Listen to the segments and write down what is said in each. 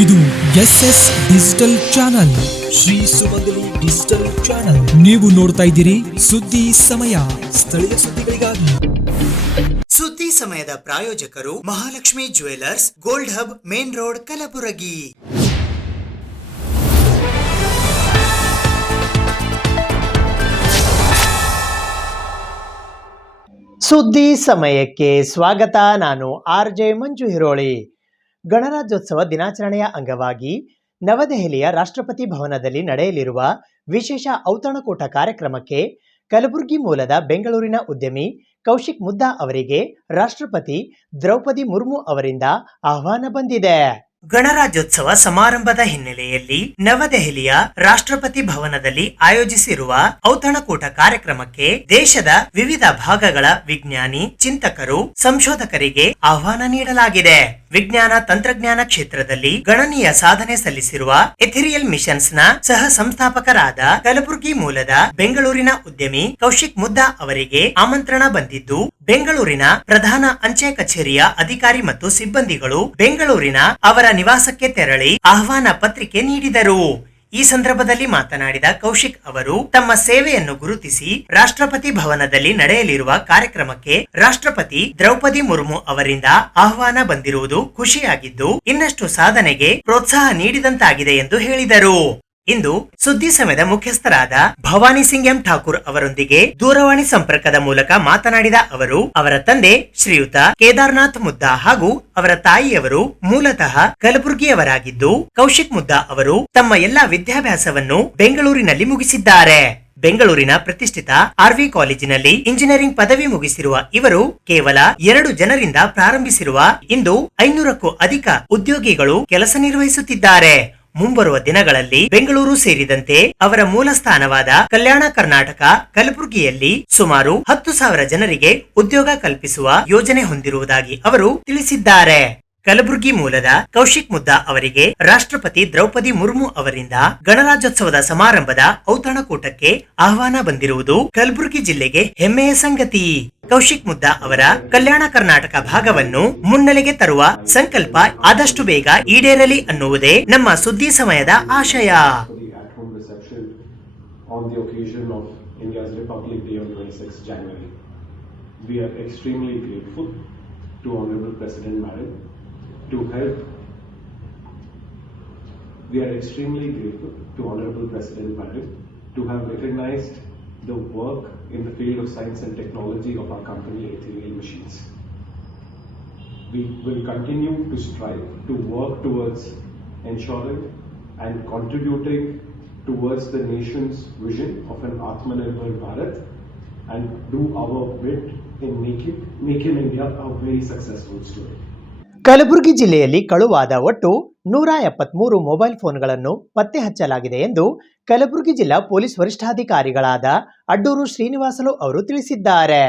ಇದು SS digital channel, Shri ಸುಮಂಗಲಿ digital channel. ನೀವು ನೋಡ್ತಾ ಇದ್ದೀರಿ ಸುದ್ದಿ ಸಮಯ, ಸ್ಥಳೀಯ ಸುದ್ದಿಗಳಿಗಾಗಿ. ಸುದ್ದಿ ಸಮಯದ ಪ್ರಾಯೋಜಕರು Mahalakshmi jewellers, gold hub, main road, Kalaburagi. ಸುದ್ದಿ ಸಮಯಕ್ಕೆ ಸ್ವಾಗತ. ನಾನು RJ ಮಂಜು ಹಿರೋಳಿ. ಗಣರಾಜ್ಯೋತ್ಸವ ದಿನಾಚರಣೆಯ ಅಂಗವಾಗಿ ನವದೆಹಲಿಯ ರಾಷ್ಟ್ರಪತಿ ಭವನದಲ್ಲಿ ನಡೆಯಲಿರುವ ವಿಶೇಷ ಔತಣಕೂಟ ಕಾರ್ಯಕ್ರಮಕ್ಕೆ ಕಲಬುರಗಿ ಮೂಲದ ಬೆಂಗಳೂರಿನ ಉದ್ಯಮಿ ಕೌಶಿಕ್ ಮುದ್ದಾ ಅವರಿಗೆ ರಾಷ್ಟ್ರಪತಿ ದ್ರೌಪದಿ ಮುರ್ಮು ಅವರಿಂದ ಆಹ್ವಾನ ಬಂದಿದೆ. ಗಣರಾಜ್ಯೋತ್ಸವ ಸಮಾರಂಭದ ಹಿನ್ನೆಲೆಯಲ್ಲಿ ನವದೆಹಲಿಯ ರಾಷ್ಟ್ರಪತಿ ಭವನದಲ್ಲಿ ಆಯೋಜಿಸಿರುವ ಔತಣಕೂಟ ಕಾರ್ಯಕ್ರಮಕ್ಕೆ ದೇಶದ ವಿವಿಧ ಭಾಗಗಳ ವಿಜ್ಞಾನಿ, ಚಿಂತಕರು, ಸಂಶೋಧಕರಿಗೆ ಆಹ್ವಾನ ನೀಡಲಾಗಿದೆ. ವಿಜ್ಞಾನ ತಂತ್ರಜ್ಞಾನ ಕ್ಷೇತ್ರದಲ್ಲಿ ಗಣನೀಯ ಸಾಧನೆ ಸಲ್ಲಿಸಿರುವ ಎಥಿರಿಯಲ್ ಮಿಷನ್ಸ್ ನ ಸಹ ಸಂಸ್ಥಾಪಕರಾದ ಕಲಬುರಗಿ ಮೂಲದ ಬೆಂಗಳೂರಿನ ಉದ್ಯಮಿ ಕೌಶಿಕ್ ಮುದ್ದಾ ಅವರಿಗೆ ಆಮಂತ್ರಣ ಬಂದಿದ್ದು, ಬೆಂಗಳೂರಿನ ಪ್ರಧಾನ ಅಂಚೆ ಕಚೇರಿಯ ಅಧಿಕಾರಿ ಮತ್ತು ಸಿಬ್ಬಂದಿಗಳು ಬೆಂಗಳೂರಿನ ಅವರ ನಿವಾಸಕ್ಕೆ ತೆರಳಿ ಆಹ್ವಾನ ಪತ್ರಿಕೆ ನೀಡಿದರು. ಈ ಸಂದರ್ಭದಲ್ಲಿ ಮಾತನಾಡಿದ ಕೌಶಿಕ್ ಅವರು, ತಮ್ಮ ಸೇವೆಯನ್ನು ಗುರುತಿಸಿ ರಾಷ್ಟ್ರಪತಿ ಭವನದಲ್ಲಿ ನಡೆಯಲಿರುವ ಕಾರ್ಯಕ್ರಮಕ್ಕೆ ರಾಷ್ಟ್ರಪತಿ ದ್ರೌಪದಿ ಮುರ್ಮು ಅವರಿಂದ ಆಹ್ವಾನ ಬಂದಿರುವುದು ಖುಷಿಯಾಗಿದ್ದು, ಇನ್ನಷ್ಟು ಸಾಧನೆಗೆ ಪ್ರೋತ್ಸಾಹ ನೀಡಿದಂತಾಗಿದೆ ಎಂದು ಹೇಳಿದರು. ಇಂದು ಸುದ್ದಿ ಸಮಯದ ಮುಖ್ಯಸ್ಥರಾದ ಭವಾನಿ ಸಿಂಗ್ ಎಂ ಠಾಕೂರ್ ಅವರೊಂದಿಗೆ ದೂರವಾಣಿ ಸಂಪರ್ಕದ ಮೂಲಕ ಮಾತನಾಡಿದ ಅವರು, ಅವರ ತಂದೆ ಶ್ರೀಯುತ ಕೇದಾರ್ನಾಥ್ ಮುದ್ದಾ ಹಾಗೂ ಅವರ ತಾಯಿಯವರು ಮೂಲತಃ ಕಲಬುರಗಿಯವರಾಗಿದ್ದು, ಕೌಶಿಕ್ ಮುದ್ದಾ ಅವರು ತಮ್ಮ ಎಲ್ಲಾ ವಿದ್ಯಾಭ್ಯಾಸವನ್ನು ಬೆಂಗಳೂರಿನಲ್ಲಿ ಮುಗಿಸಿದ್ದಾರೆ. ಬೆಂಗಳೂರಿನ ಪ್ರತಿಷ್ಠಿತ RV ಕಾಲೇಜಿನಲ್ಲಿ ಇಂಜಿನಿಯರಿಂಗ್ ಪದವಿ ಮುಗಿಸಿರುವ ಇವರು ಕೇವಲ 2 ಜನರಿಂದ ಪ್ರಾರಂಭಿಸಿರುವ ಇಂದು 500ಕ್ಕೂ ಅಧಿಕ ಉದ್ಯೋಗಿಗಳು ಕೆಲಸ ನಿರ್ವಹಿಸುತ್ತಿದ್ದಾರೆ. ಮುಂಬರುವ ದಿನಗಳಲ್ಲಿ ಬೆಂಗಳೂರು ಸೇರಿದಂತೆ ಅವರ ಮೂಲ ಸ್ಥಾನವಾದ ಕಲ್ಯಾಣ ಕರ್ನಾಟಕ ಕಲಬುರಗಿಯಲ್ಲಿ ಸುಮಾರು 10,000 ಜನರಿಗೆ ಉದ್ಯೋಗ ಕಲ್ಪಿಸುವ ಯೋಜನೆ ಹೊಂದಿರುವುದಾಗಿ ಅವರು ತಿಳಿಸಿದ್ದಾರೆ. ಕಲಬುರಗಿ ಮೂಲದ ಕೌಶಿಕ್ ಮುದ್ದಾ ಅವರಿಗೆ ರಾಷ್ಟ್ರಪತಿ ದ್ರೌಪದಿ ಮುರ್ಮು ಅವರಿಂದ ಗಣರಾಜ್ಯೋತ್ಸವದ ಸಮಾರಂಭದ ಔತಣಕೂಟಕ್ಕೆ ಆಹ್ವಾನ ಬಂದಿರುವುದು ಕಲಬುರಗಿ ಜಿಲ್ಲೆಗೆ ಹೆಮ್ಮೆಯ ಸಂಗತಿ. ಕೌಶಿಕ್ ಮುದ್ದಾ ಅವರ ಕಲ್ಯಾಣ ಕರ್ನಾಟಕ ಭಾಗವನ್ನು ಮುನ್ನೆಲೆಗೆ ತರುವ ಸಂಕಲ್ಪ ಆದಷ್ಟು ಬೇಗ ಈಡೇರಲಿ ಅನ್ನುವುದೇ ನಮ್ಮ ಸುದ್ದಿ ಸಮಯದ ಆಶಯ. To help. We are extremely grateful to Honorable President Madam to have recognized the work in the field of science and technology of our company Ethereal Machines. We will continue to strive to work towards ensuring and contributing towards the nation's vision of an Atmanirbhar Bharat and do our bit in making India a very successful story. Kalaburagi ಜಿಲ್ಲೆಯಲ್ಲಿ ಕಳುವಾದ ಒಟ್ಟು 173 mobile ಫೋನ್ಗಳನ್ನು ಪತ್ತೆ ಹಚ್ಚಲಾಗಿದೆ ಎಂದು ಕಲಬುರಗಿ ಜಿಲ್ಲಾ police ವರಿಷ್ಠಾಧಿಕಾರಿಗಳಾದ Addur Srinivasulu ಅವರು ತಿಳಿಸಿದ್ದಾರೆ.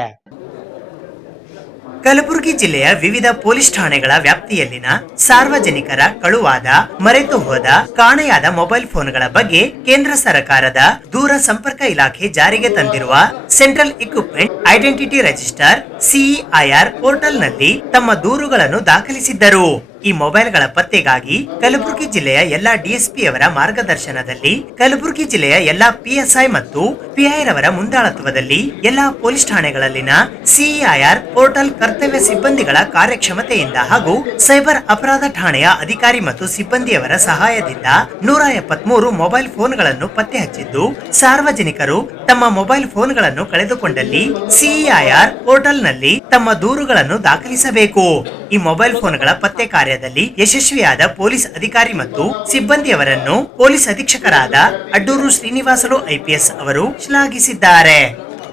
ಕಲಬುರಗಿ ಜಿಲ್ಲೆಯ ವಿವಿಧ ಪೊಲೀಸ್ ಠಾಣೆಗಳ ವ್ಯಾಪ್ತಿಯಲ್ಲಿನ ಸಾರ್ವಜನಿಕರ ಕಳುವಾದ, ಮರೆತು ಹೋದ, ಕಾಣೆಯಾದ ಮೊಬೈಲ್ ಫೋನ್ಗಳ ಬಗ್ಗೆ ಕೇಂದ್ರ ಸರ್ಕಾರದ ದೂರ ಸಂಪರ್ಕ ಇಲಾಖೆ ಜಾರಿಗೆ ತಂದಿರುವ central equipment identity register CEIR ಪೋರ್ಟಲ್ನಲ್ಲಿ ತಮ್ಮ ದೂರುಗಳನ್ನು ದಾಖಲಿಸಿದ್ದರು. ಈ ಮೊಬೈಲ್ಗಳ ಪತ್ತೆಗಾಗಿ ಕಲಬುರಗಿ ಜಿಲ್ಲೆಯ ಎಲ್ಲಾ DSP ಅವರ ಮಾರ್ಗದರ್ಶನದಲ್ಲಿ ಕಲಬುರಗಿ ಜಿಲ್ಲೆಯ ಎಲ್ಲಾ PSI ಮತ್ತು PI ರವರ ಮುಂದಾಳತ್ವದಲ್ಲಿ ಎಲ್ಲಾ ಪೊಲೀಸ್ ಠಾಣೆಗಳಲ್ಲಿನ CEIR ಪೋರ್ಟಲ್ ಕರ್ತವ್ಯ ಸಿಬ್ಬಂದಿಗಳ ಕಾರ್ಯಕ್ಷಮತೆಯಿಂದ ಹಾಗೂ ಸೈಬರ್ ಅಪರಾಧ ಠಾಣೆಯ ಅಧಿಕಾರಿ ಮತ್ತು ಸಿಬ್ಬಂದಿಯವರ ಸಹಾಯದಿಂದ 173 ಮೊಬೈಲ್ ಫೋನ್ಗಳನ್ನು ಪತ್ತೆ ಹಚ್ಚಿದ್ದು, ಸಾರ್ವಜನಿಕರು ತಮ್ಮ ಮೊಬೈಲ್ ಫೋನ್ಗಳನ್ನು ಕಳೆದುಕೊಂಡಲ್ಲಿ CEIR ಪೋರ್ಟಲ್ನಲ್ಲಿ ತಮ್ಮ ದೂರುಗಳನ್ನು ದಾಖಲಿಸಬೇಕು. ಈ ಮೊಬೈಲ್ ಫೋನ್ಗಳ ಪತ್ತೆ ಕಾರ್ಯದಲ್ಲಿ ಯಶಸ್ವಿಯಾದ ಪೊಲೀಸ್ ಅಧಿಕಾರಿ ಮತ್ತು ಸಿಬ್ಬಂದಿಯವರನ್ನು ಪೊಲೀಸ್ ಅಧೀಕ್ಷಕರಾದ ಅಡ್ಡೂರು ಶ್ರೀನಿವಾಸಲು IPS ಅವರು ಶ್ಲಾಘಿಸಿದ್ದಾರೆ.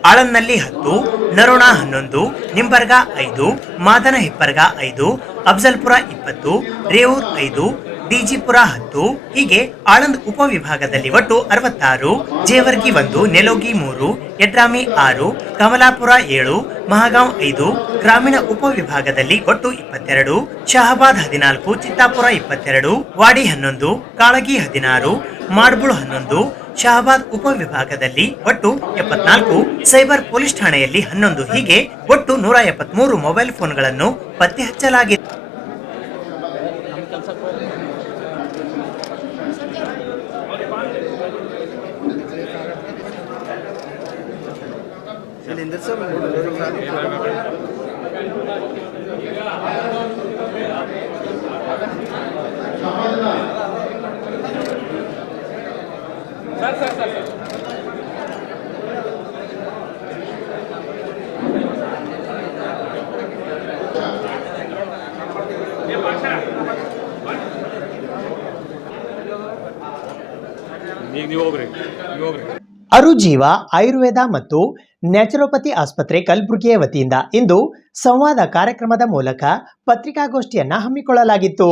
ಆಳಂನಲ್ಲಿ 10, ನರೋಣ 11, ನಿಂಬರ್ಗ 5, ಮಾದನ ಹಿಪ್ಪರ್ಗ 5, ಅಫ್ಜಲ್ಪುರ 20, ರೇವೂರ್ 5, ಡಿಜಿಪುರ 10, ಹೀಗೆ ಆಳಂದ್ ಉಪವಿಭಾಗದಲ್ಲಿ ಒಟ್ಟು 66, ಜೇವರ್ಗಿ 1, ನೆಲೋಗಿ 3, ಯಡ್ರಾಮಿ 6, ಕಮಲಾಪುರ 7, ಮಹಾಗಾಂವ್ 5, ಗ್ರಾಮೀಣ ಉಪವಿಭಾಗದಲ್ಲಿ ಒಟ್ಟು 22, ಶಹಾಬಾದ್ 14, ಚಿತ್ತಾಪುರ 22, ವಾಡಿ 11, ಕಾಳಗಿ 16, ಮಾಡ್ಬುಳ್ 11, ಶಹಾಬಾದ್ ಉಪವಿಭಾಗದಲ್ಲಿ ಒಟ್ಟು 74, ಸೈಬರ್ ಪೊಲೀಸ್ ಠಾಣೆಯಲ್ಲಿ 11, ಹೀಗೆ ಒಟ್ಟು 173 ಮೊಬೈಲ್ ಫೋನ್ಗಳನ್ನು ಪತ್ತೆ ಹಚ್ಚಲಾಗಿದೆ. ಅರುಜೀವ ಆಯುರ್ವೇದ ಮತ್ತು ನ್ಯಾಚುರೋಪತಿ ಆಸ್ಪತ್ರೆ ಕಲಬುರಗಿಯ ವತಿಯಿಂದ ಇಂದು ಸಂವಾದ ಕಾರ್ಯಕ್ರಮದ ಮೂಲಕ ಪತ್ರಿಕಾಗೋಷ್ಠಿಯನ್ನ ಹಮ್ಮಿಕೊಳ್ಳಲಾಗಿತ್ತು.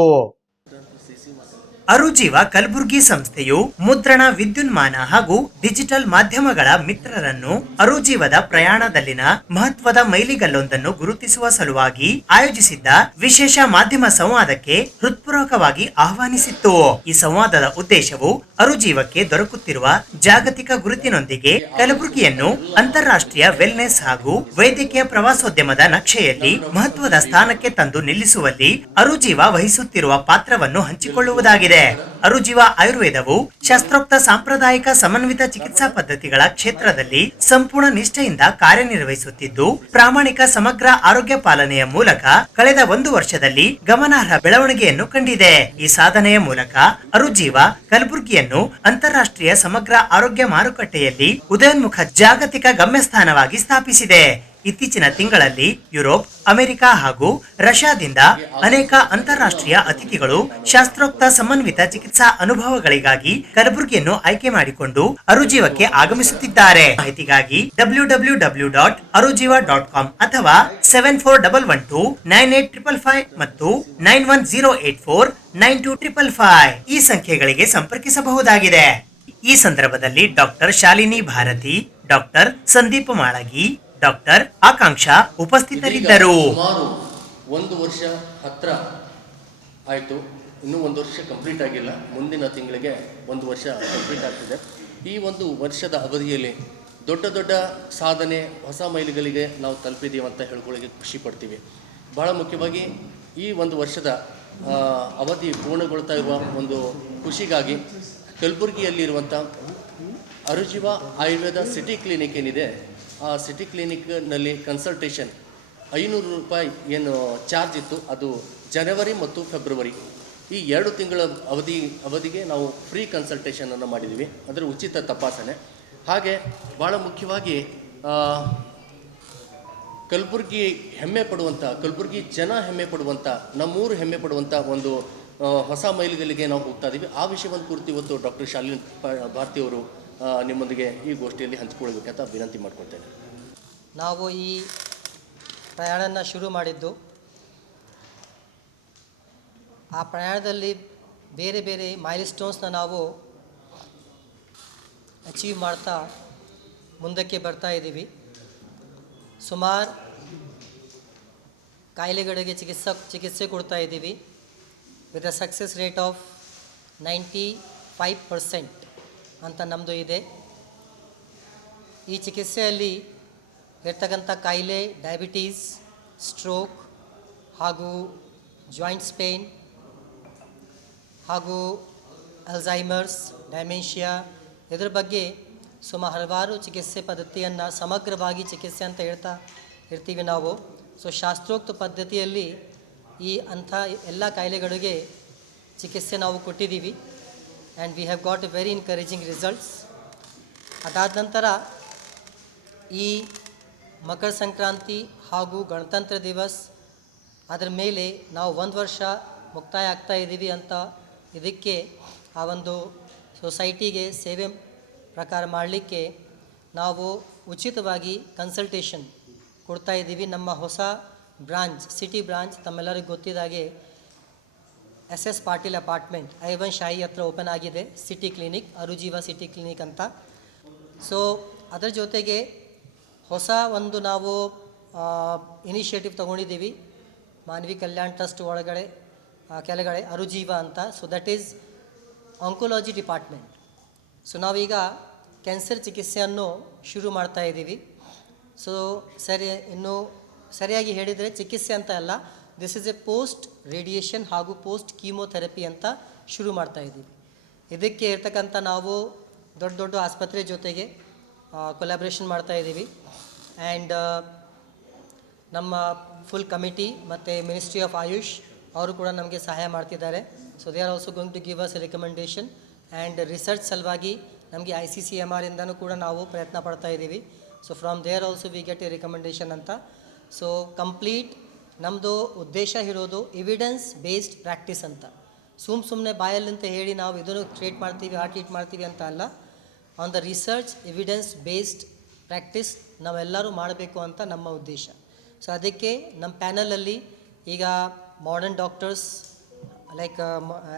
ಅರುಜೀವ ಕಲಬುರ್ಗಿ ಸಂಸ್ಥೆಯು ಮುದ್ರಣ, ವಿದ್ಯುನ್ಮಾನ ಹಾಗೂ ಡಿಜಿಟಲ್ ಮಾಧ್ಯಮಗಳ ಮಿತ್ರರನ್ನು ಅರುಜೀವದ ಪ್ರಯಾಣದಲ್ಲಿನ ಮಹತ್ವದ ಮೈಲಿಗಲ್ಲೊಂದನ್ನು ಗುರುತಿಸುವ ಸಲುವಾಗಿ ಆಯೋಜಿಸಿದ್ದ ವಿಶೇಷ ಮಾಧ್ಯಮ ಸಂವಾದಕ್ಕೆ ಹೃತ್ಪೂರ್ವಕವಾಗಿ ಆಹ್ವಾನಿಸಿತ್ತು. ಈ ಸಂವಾದದ ಉದ್ದೇಶವು ಅರುಜೀವಕ್ಕೆ ದೊರಕುತ್ತಿರುವ ಜಾಗತಿಕ ಗುರುತಿನೊಂದಿಗೆ ಕಲಬುರ್ಗಿಯನ್ನು ಅಂತಾರಾಷ್ಟ್ರೀಯ ವೆಲ್ನೆಸ್ ಹಾಗೂ ವೈದ್ಯಕೀಯ ಪ್ರವಾಸೋದ್ಯಮದ ನಕ್ಷೆಯಲ್ಲಿ ಮಹತ್ವದ ಸ್ಥಾನಕ್ಕೆ ತಂದು ನಿಲ್ಲಿಸುವಲ್ಲಿ ಅರುಜೀವ ವಹಿಸುತ್ತಿರುವ ಪಾತ್ರವನ್ನು ಹಂಚಿಕೊಳ್ಳುವುದಾಗಿದೆ. ಅರುಜೀವ ಆಯುರ್ವೇದವು ಶಾಸ್ತ್ರೋಕ್ತ ಸಾಂಪ್ರದಾಯಿಕ ಸಮನ್ವಿತ ಚಿಕಿತ್ಸಾ ಪದ್ಧತಿಗಳ ಕ್ಷೇತ್ರದಲ್ಲಿ ಸಂಪೂರ್ಣ ನಿಷ್ಠೆಯಿಂದ ಕಾರ್ಯನಿರ್ವಹಿಸುತ್ತಿದ್ದು, ಪ್ರಾಮಾಣಿಕ ಸಮಗ್ರ ಆರೋಗ್ಯ ಪಾಲನೆಯ ಮೂಲಕ ಕಳೆದ 1 ವರ್ಷದಲ್ಲಿ ಗಮನಾರ್ಹ ಬೆಳವಣಿಗೆಯನ್ನು ಕಂಡಿದೆ. ಈ ಸಾಧನೆಯ ಮೂಲಕ ಅರುಜೀವ ಕಲಬುರ್ಗಿಯನ್ನು ಅಂತಾರಾಷ್ಟ್ರೀಯ ಸಮಗ್ರ ಆರೋಗ್ಯ ಮಾರುಕಟ್ಟೆಯಲ್ಲಿ ಉದಯೋನ್ಮುಖ ಜಾಗತಿಕ ಗಮ್ಯಸ್ಥಾನವಾಗಿ ಸ್ಥಾಪಿಸಿದೆ. ಇತ್ತೀಚಿನ ತಿಂಗಳಲ್ಲಿ ಯುರೋಪ್, ಅಮೆರಿಕ ಹಾಗೂ ರಷ್ಯಾದಿಂದ ಅನೇಕ ಅಂತಾರಾಷ್ಟ್ರೀಯ ಅತಿಥಿಗಳು ಶಾಸ್ತ್ರೋಕ್ತ ಸಮನ್ವಿತ ಚಿಕಿತ್ಸಾ ಅನುಭವಗಳಿಗಾಗಿ ಕಲಬುರ್ಗಿಯನ್ನು ಆಯ್ಕೆ ಮಾಡಿಕೊಂಡು ಅರುಜೀವಕ್ಕೆ ಆಗಮಿಸುತ್ತಿದ್ದಾರೆ. ಮಾಹಿತಿಗಾಗಿ www.arujeva.com ಅಥವಾ 7411298555 ಮತ್ತು 9108492555 ಈ ಸಂಖ್ಯೆಗಳಿಗೆ ಸಂಪರ್ಕಿಸಬಹುದಾಗಿದೆ. ಈ ಸಂದರ್ಭದಲ್ಲಿ doctor Shalini Bharati, doctor Sandeep Malagi, doctor Akanksha ಉಪಸ್ಥಿತರಿದ್ದರು. ಸುಮಾರು 1 ವರ್ಷ ಹತ್ರ ಆಯಿತು. ಇನ್ನೂ 1 ವರ್ಷ ಕಂಪ್ಲೀಟ್ ಆಗಿಲ್ಲ. ಮುಂದಿನ ತಿಂಗಳಿಗೆ 1 ವರ್ಷ ಕಂಪ್ಲೀಟ್ ಆಗ್ತಿದೆ. ಈ 1 ವರ್ಷದ ಅವಧಿಯಲ್ಲಿ ದೊಡ್ಡ ದೊಡ್ಡ ಸಾಧನೆ, ಹೊಸ ಮೈಲಿಗಳಿಗೆ ನಾವು ತಲುಪಿದ್ದೀವಿ ಅಂತ ಹೇಳ್ಕೊಳ್ಳೋಕ್ಕೆ ಖುಷಿ ಪಡ್ತೀವಿ. ಭಾಳ ಮುಖ್ಯವಾಗಿ ಈ 1 ವರ್ಷದ ಅವಧಿ ಪೂರ್ಣಗೊಳ್ತಾ ಇರುವ ಒಂದು ಖುಷಿಗಾಗಿ ಕಲಬುರಗಿಯಲ್ಲಿರುವಂಥ ಅರುಜೀವ ಆಯುರ್ವೇದ ಸಿಟಿ ಕ್ಲಿನಿಕ್ ಏನಿದೆ, ಆ ಸಿಟಿ ಕ್ಲಿನಿಕ್ನಲ್ಲಿ ಕನ್ಸಲ್ಟೇಷನ್ 500 ರೂಪಾಯಿ ಏನು ಚಾರ್ಜ್ ಇತ್ತು, ಅದು ಜನವರಿ ಮತ್ತು ಫೆಬ್ರವರಿ ಈ 2 ತಿಂಗಳ ಅವಧಿಗೆ ನಾವು ಫ್ರೀ ಕನ್ಸಲ್ಟೇಷನನ್ನು ಮಾಡಿದ್ದೀವಿ, ಅದರ ಉಚಿತ ತಪಾಸಣೆ. ಹಾಗೆ ಭಾಳ ಮುಖ್ಯವಾಗಿ ಕಲಬುರ್ಗಿ ಹೆಮ್ಮೆ ಪಡುವಂಥ, ಕಲಬುರ್ಗಿ ಜನ ಹೆಮ್ಮೆ ಪಡುವಂಥ, ನಮ್ಮೂರು ಹೆಮ್ಮೆ ಪಡುವಂಥ ಒಂದು ಹೊಸ ಮೈಲಿಗಲ್ಲಿಗೆ ನಾವು ಹೋಗ್ತಾ ಇದ್ದೀವಿ. ಆ ವಿಷಯವನ್ನು ಕುರಿತು ಇವತ್ತು ಡಾಕ್ಟರ್ ಶಾಲಿನಿ ಭಾರತಿಯವರು ನಿಮ್ಮೊಂದಿಗೆ ಈ ಗೋಷ್ಠಿಯಲ್ಲಿ ಹಂಚಿಕೊಳ್ಳಬೇಕಂತ ವಿನಂತಿ ಮಾಡ್ಕೊಳ್ತೇನೆ. ನಾವು ಈ ಪ್ರಯಾಣನ ಶುರು ಮಾಡಿದ್ದು, ಆ ಪ್ರಯಾಣದಲ್ಲಿ ಬೇರೆ ಬೇರೆ ಮೈಲ್ಸ್ಟೋನ್ಸ್ನ ನಾವು ಅಚೀವ್ ಮಾಡ್ತಾ ಮುಂದಕ್ಕೆ ಬರ್ತಾ ಇದ್ದೀವಿ. ಸುಮಾರು ಕಾಯಿಲೆಗಳಿಗೆ ಚಿಕಿತ್ಸೆ ಕೊಡ್ತಾ ಇದ್ದೀವಿ with a success rate of 95% ಅಂತ ನಮ್ಮದು ಇದೆ. ಈ ಚಿಕಿತ್ಸೆಯಲ್ಲಿ ಇರ್ತಕ್ಕಂಥ ಕಾಯಿಲೆ ಡಯಾಬಿಟೀಸ್, ಸ್ಟ್ರೋಕ್ ಹಾಗೂ ಜಾಯಿಂಟ್ಸ್ ಪೇನ್ ಹಾಗೂ ಅಲ್ಝೈಮರ್ಸ್, ಡೆಮೆನ್ಷಿಯಾ, ಇದರ ಬಗ್ಗೆ ಹಲವಾರು ಚಿಕಿತ್ಸೆ ಪದ್ಧತಿಯನ್ನು ಸಮಗ್ರವಾಗಿ ಚಿಕಿತ್ಸೆ ಅಂತ ಹೇಳ್ತಾ ಇರ್ತೀವಿ ನಾವು. ಸೊ ಶಾಸ್ತ್ರೋಕ್ತ ಪದ್ಧತಿಯಲ್ಲಿ ಅಂಥ ಎಲ್ಲ ಕಾಯಿಲೆಗಳಿಗೆ ಚಿಕಿತ್ಸೆ ನಾವು ಕೊಟ್ಟಿದ್ದೀವಿ and we have got A very encouraging results. ಅದಾದ ನಂತರ ಈ ಮಕರ ಸಂಕ್ರಾಂತಿ ಹಾಗೂ ಗಣತಂತ್ರ ದಿವಸ್ ಅದರ ಮೇಲೆ ನಾವು 1 ವರ್ಷ ಮುಕ್ತಾಯ ಆಗ್ತಾ ಇದ್ದೀವಿ ಅಂತ ಇದಕ್ಕೆ ಆ ಒಂದು ಸೊಸೈಟಿಗೆ ಸೇವೆ ಪ್ರಕಾರ ಮಾಡಲಿಕ್ಕೆ ನಾವು ಉಚಿತವಾಗಿ ಕನ್ಸಲ್ಟೇಷನ್ ಕೊಡ್ತಾ ಇದ್ದೀವಿ. ನಮ್ಮ ಹೊಸ ಬ್ರಾಂಚ್, ಸಿಟಿ ಬ್ರಾಂಚ್ ತಮ್ಮೆಲ್ಲರಿಗೂ ಗೊತ್ತಿದ್ದಾಗೆ SS ಪಾಟೀಲ್ ಅಪಾರ್ಟ್ಮೆಂಟ್ I1 ಶಾಹಿ ಹತ್ರ ಓಪನ್ ಆಗಿದೆ ಸಿಟಿ ಕ್ಲಿನಿಕ್, ಅರುಜೀವ ಸಿಟಿ ಕ್ಲಿನಿಕ್ ಅಂತ. ಸೊ ಅದರ ಜೊತೆಗೆ ಹೊಸ ಒಂದು ನಾವು ಇನಿಷಿಯೇಟಿವ್ ತೊಗೊಂಡಿದ್ದೀವಿ ಮಾನವಿ ಕಲ್ಯಾಣ ಟ್ರಸ್ಟ್ ಕೆಳಗಡೆ ಅರುಜೀವ ಅಂತ. So that is oncology department. So ನಾವೀಗ ಕ್ಯಾನ್ಸರ್ ಚಿಕಿತ್ಸೆಯನ್ನು ಶುರು ಮಾಡ್ತಾ ಇದ್ದೀವಿ. ಸೊ ಇನ್ನೂ ಸರಿಯಾಗಿ ಹೇಳಿದರೆ ಚಿಕಿತ್ಸೆ ಅಂತ ಅಲ್ಲ, this is A post radiation ಹಾಗೂ ಪೋಸ್ಟ್ ಕೀಮೋಥೆರಪಿ ಅಂತ ಶುರು ಮಾಡ್ತಾ ಇದ್ದೀವಿ. ಇದಕ್ಕೆ ಇರ್ತಕ್ಕಂಥ ನಾವು ದೊಡ್ಡ ದೊಡ್ಡ ಆಸ್ಪತ್ರೆ ಜೊತೆಗೆ ಕೊಲ್ಯಾಬ್ರೇಷನ್ ಮಾಡ್ತಾ ಇದ್ದೀವಿ. ಆ್ಯಂಡ್ ನಮ್ಮ ಫುಲ್ ಕಮಿಟಿ ಮತ್ತು ಮಿನಿಸ್ಟ್ರಿ ಆಫ್ ಆಯುಷ್ ಅವರು ಕೂಡ ನಮಗೆ ಸಹಾಯ ಮಾಡ್ತಿದ್ದಾರೆ. So they are also going to give us recommendation and research ಸಲುವಾಗಿ ನಮಗೆ ICCMR ಇಂದನೂ ಕೂಡ ನಾವು ಪ್ರಯತ್ನ ಪಡ್ತಾ ಇದ್ದೀವಿ. So from there also we get a recommendation ಅಂತ. ಸೊ ಕಂಪ್ಲೀಟ್ ನಮ್ಮದು ಉದ್ದೇಶ ಇರೋದು ಎವಿಡೆನ್ಸ್ ಬೇಸ್ಡ್ ಪ್ರಾಕ್ಟೀಸ್ ಅಂತ. ಸುಮ್ಮನೆ ಬಾಯಲ್ಲಂತ ಹೇಳಿ ನಾವು ಇದನ್ನು ಟ್ರೀಟ್ ಮಾಡ್ತೀವಿ ಟ್ರೀಟ್ ಮಾಡ್ತೀವಿ ಅಂತ ಅಲ್ಲ. On the research evidence based practice ನಾವೆಲ್ಲರೂ ಮಾಡಬೇಕು ಅಂತ ನಮ್ಮ ಉದ್ದೇಶ. ಸೊ ಅದಕ್ಕೆ ನಮ್ಮ ಪ್ಯಾನಲಲ್ಲಿ ಈಗ modern doctors like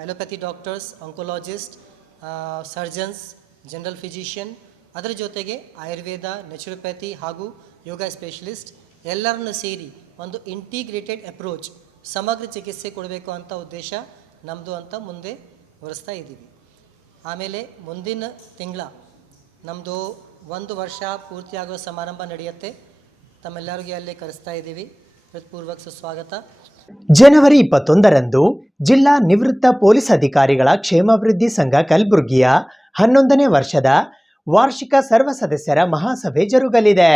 allopathy doctors, oncologist, surgeons, general physician, ಅದರ ಜೊತೆಗೆ ಆಯುರ್ವೇದ, ನ್ಯಾಚುರೋಪ್ಯಾಥಿ ಹಾಗೂ ಯೋಗ ಸ್ಪೆಷಲಿಸ್ಟ್ ಎಲ್ಲರನ್ನು ಸೇರಿ ಒಂದು ಇಂಟಿಗ್ರೇಟೆಡ್ ಅಪ್ರೋಚ್, ಸಮಗ್ರ ಚಿಕಿತ್ಸೆ ಕೊಡಬೇಕು ಅಂತ ಉದ್ದೇಶ ನಮ್ಮದು ಅಂತ ಮುಂದೆ ಹೊರಿಸ್ತಾ ಇದ್ದೀವಿ. ಆಮೇಲೆ ಮುಂದಿನ ತಿಂಗಳ ನಮ್ಮದು 1 ವರ್ಷ ಪೂರ್ತಿಯಾಗೋ ಸಮಾರಂಭ ನಡೆಯುತ್ತೆ. ತಮ್ಮೆಲ್ಲರಿಗೂ ಅಲ್ಲೇ ಕರೆಸ್ತಾ ಇದ್ದೀವಿ. ಹೃತ್ಪೂರ್ವಕ ಸುಸ್ವಾಗತ. ಜನವರಿ 21ರಂದು ಜಿಲ್ಲಾ ನಿವೃತ್ತ ಪೊಲೀಸ್ ಅಧಿಕಾರಿಗಳ ಕ್ಷೇಮಾಭಿವೃದ್ಧಿ ಸಂಘ ಕಲಬುರಗಿಯ 11ನೇ ವರ್ಷದ ವಾರ್ಷಿಕ ಸರ್ವ ಸದಸ್ಯರ ಮಹಾಸಭೆ ಜರುಗಲಿದೆ.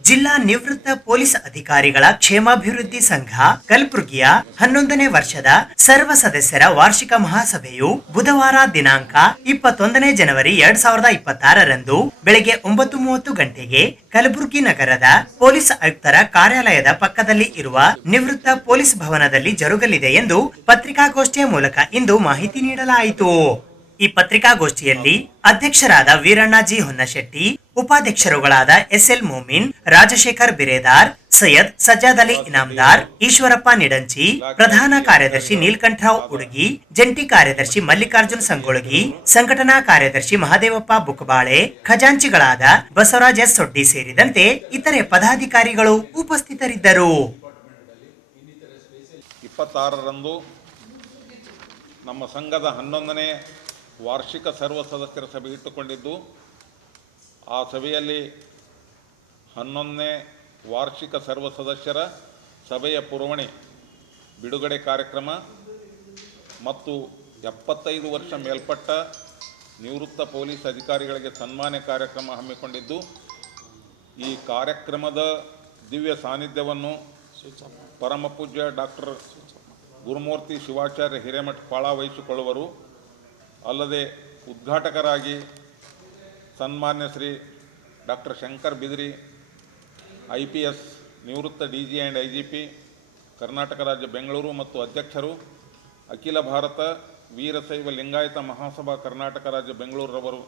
ಜಿಲ್ಲಾ ನಿವೃತ್ತ ಪೊಲೀಸ್ ಅಧಿಕಾರಿಗಳ ಕ್ಷೇಮಾಭಿವೃದ್ಧಿ ಸಂಘ ಕಲಬುರಗಿಯ 11ನೇ ವರ್ಷದ ಸರ್ವ ಸದಸ್ಯರ ವಾರ್ಷಿಕ ಮಹಾಸಭೆಯು ಬುಧವಾರ ದಿನಾಂಕ 21 ಜನವರಿ 2026ರಂದು ಬೆಳಗ್ಗೆ 9:30 ಗಂಟೆಗೆ ಕಲಬುರಗಿ ನಗರದ ಪೊಲೀಸ್ ಆಯುಕ್ತರ ಕಾರ್ಯಾಲಯದ ಪಕ್ಕದಲ್ಲಿ ಇರುವ ನಿವೃತ್ತ ಪೊಲೀಸ್ ಭವನದಲ್ಲಿ ಜರುಗಲಿದೆ ಎಂದು ಪತ್ರಿಕಾಗೋಷ್ಠಿಯ ಮೂಲಕ ಇಂದು ಮಾಹಿತಿ ನೀಡಲಾಯಿತು. ಈ ಪತ್ರಿಕಾಗೋಷ್ಠಿಯಲ್ಲಿ ಅಧ್ಯಕ್ಷರಾದ ವೀರಣ್ಣ ಜಿ ಹೊನ್ನಶೆಟ್ಟಿ, ಉಪಾಧ್ಯಕ್ಷರುಗಳಾದ SL ಮೋಮಿನ್, ರಾಜಶೇಖರ್ ಬಿರೇದಾರ್, ಸೈಯದ್ ಸಜ್ಜಾದ್ ಅಲಿ ಇನಾಮ್ದಾರ್, ಈಶ್ವರಪ್ಪ ನಿಡಂಚಿ, ಪ್ರಧಾನ ಕಾರ್ಯದರ್ಶಿ ನೀಲ್ಕಂಠರಾವ್ ಉಡುಗಿ, ಜಂಟಿ ಕಾರ್ಯದರ್ಶಿ ಮಲ್ಲಿಕಾರ್ಜುನ್ ಸಂಗೊಳಗಿ, ಸಂಘಟನಾ ಕಾರ್ಯದರ್ಶಿ ಮಹದೇವಪ್ಪ ಬುಕ್ಬಾಳೆ, ಖಜಾಂಚಿಗಳಾದ ಬಸವರಾಜ್ ಎಸ್ ಸೊಡ್ಡಿ ಸೇರಿದಂತೆ ಇತರೆ ಪದಾಧಿಕಾರಿಗಳು ಉಪಸ್ಥಿತರಿದ್ದರು. 26ರಂದು ನಮ್ಮ ಸಂಘದ 11ನೇ ವಾರ್ಷಿಕ ಸರ್ವ ಸದಸ್ಯರ ಸಭೆ ಇಟ್ಟುಕೊಂಡಿದ್ದು, ಆ ಸಭೆಯಲ್ಲಿ 11ನೇ ವಾರ್ಷಿಕ ಸರ್ವ ಸದಸ್ಯರ ಸಭೆಯ ಪುರವಣಿ ಬಿಡುಗಡೆ ಕಾರ್ಯಕ್ರಮ ಮತ್ತು 75 ವರ್ಷ ಮೇಲ್ಪಟ್ಟ ನಿವೃತ್ತ ಪೊಲೀಸ್ ಅಧಿಕಾರಿಗಳಿಗೆ ಸನ್ಮಾನ ಕಾರ್ಯಕ್ರಮ ಹಮ್ಮಿಕೊಂಡಿದ್ದು, ಈ ಕಾರ್ಯಕ್ರಮದ ದಿವ್ಯ ಸಾನ್ನಿಧ್ಯವನ್ನು ಪರಮಪೂಜ್ಯ ಡಾಕ್ಟರ್ ಗುರುಮೂರ್ತಿ ಶಿವಾಚಾರ್ಯ ಹಿರೇಮಠ ಪಾಳ ವಹಿಸಿಕೊಳ್ಳುವರು. ಅಲ್ಲದೆ ಉದ್ಘಾಟಕರಾಗಿ ಸನ್ಮಾನ್ಯ ಶ್ರೀ ಡಾಕ್ಟರ್ ಶಂಕರ್ ಬಿದ್ರಿ, IPS, ನಿವೃತ್ತ DG ಆ್ಯಂಡ್ IGP, ಕರ್ನಾಟಕ ರಾಜ್ಯ ಬೆಂಗಳೂರು ಮತ್ತು ಅಧ್ಯಕ್ಷರು, ಅಖಿಲ ಭಾರತ ವೀರಶೈವ ಲಿಂಗಾಯತ ಮಹಾಸಭಾ ಕರ್ನಾಟಕ ರಾಜ್ಯ ಬೆಂಗಳೂರವರು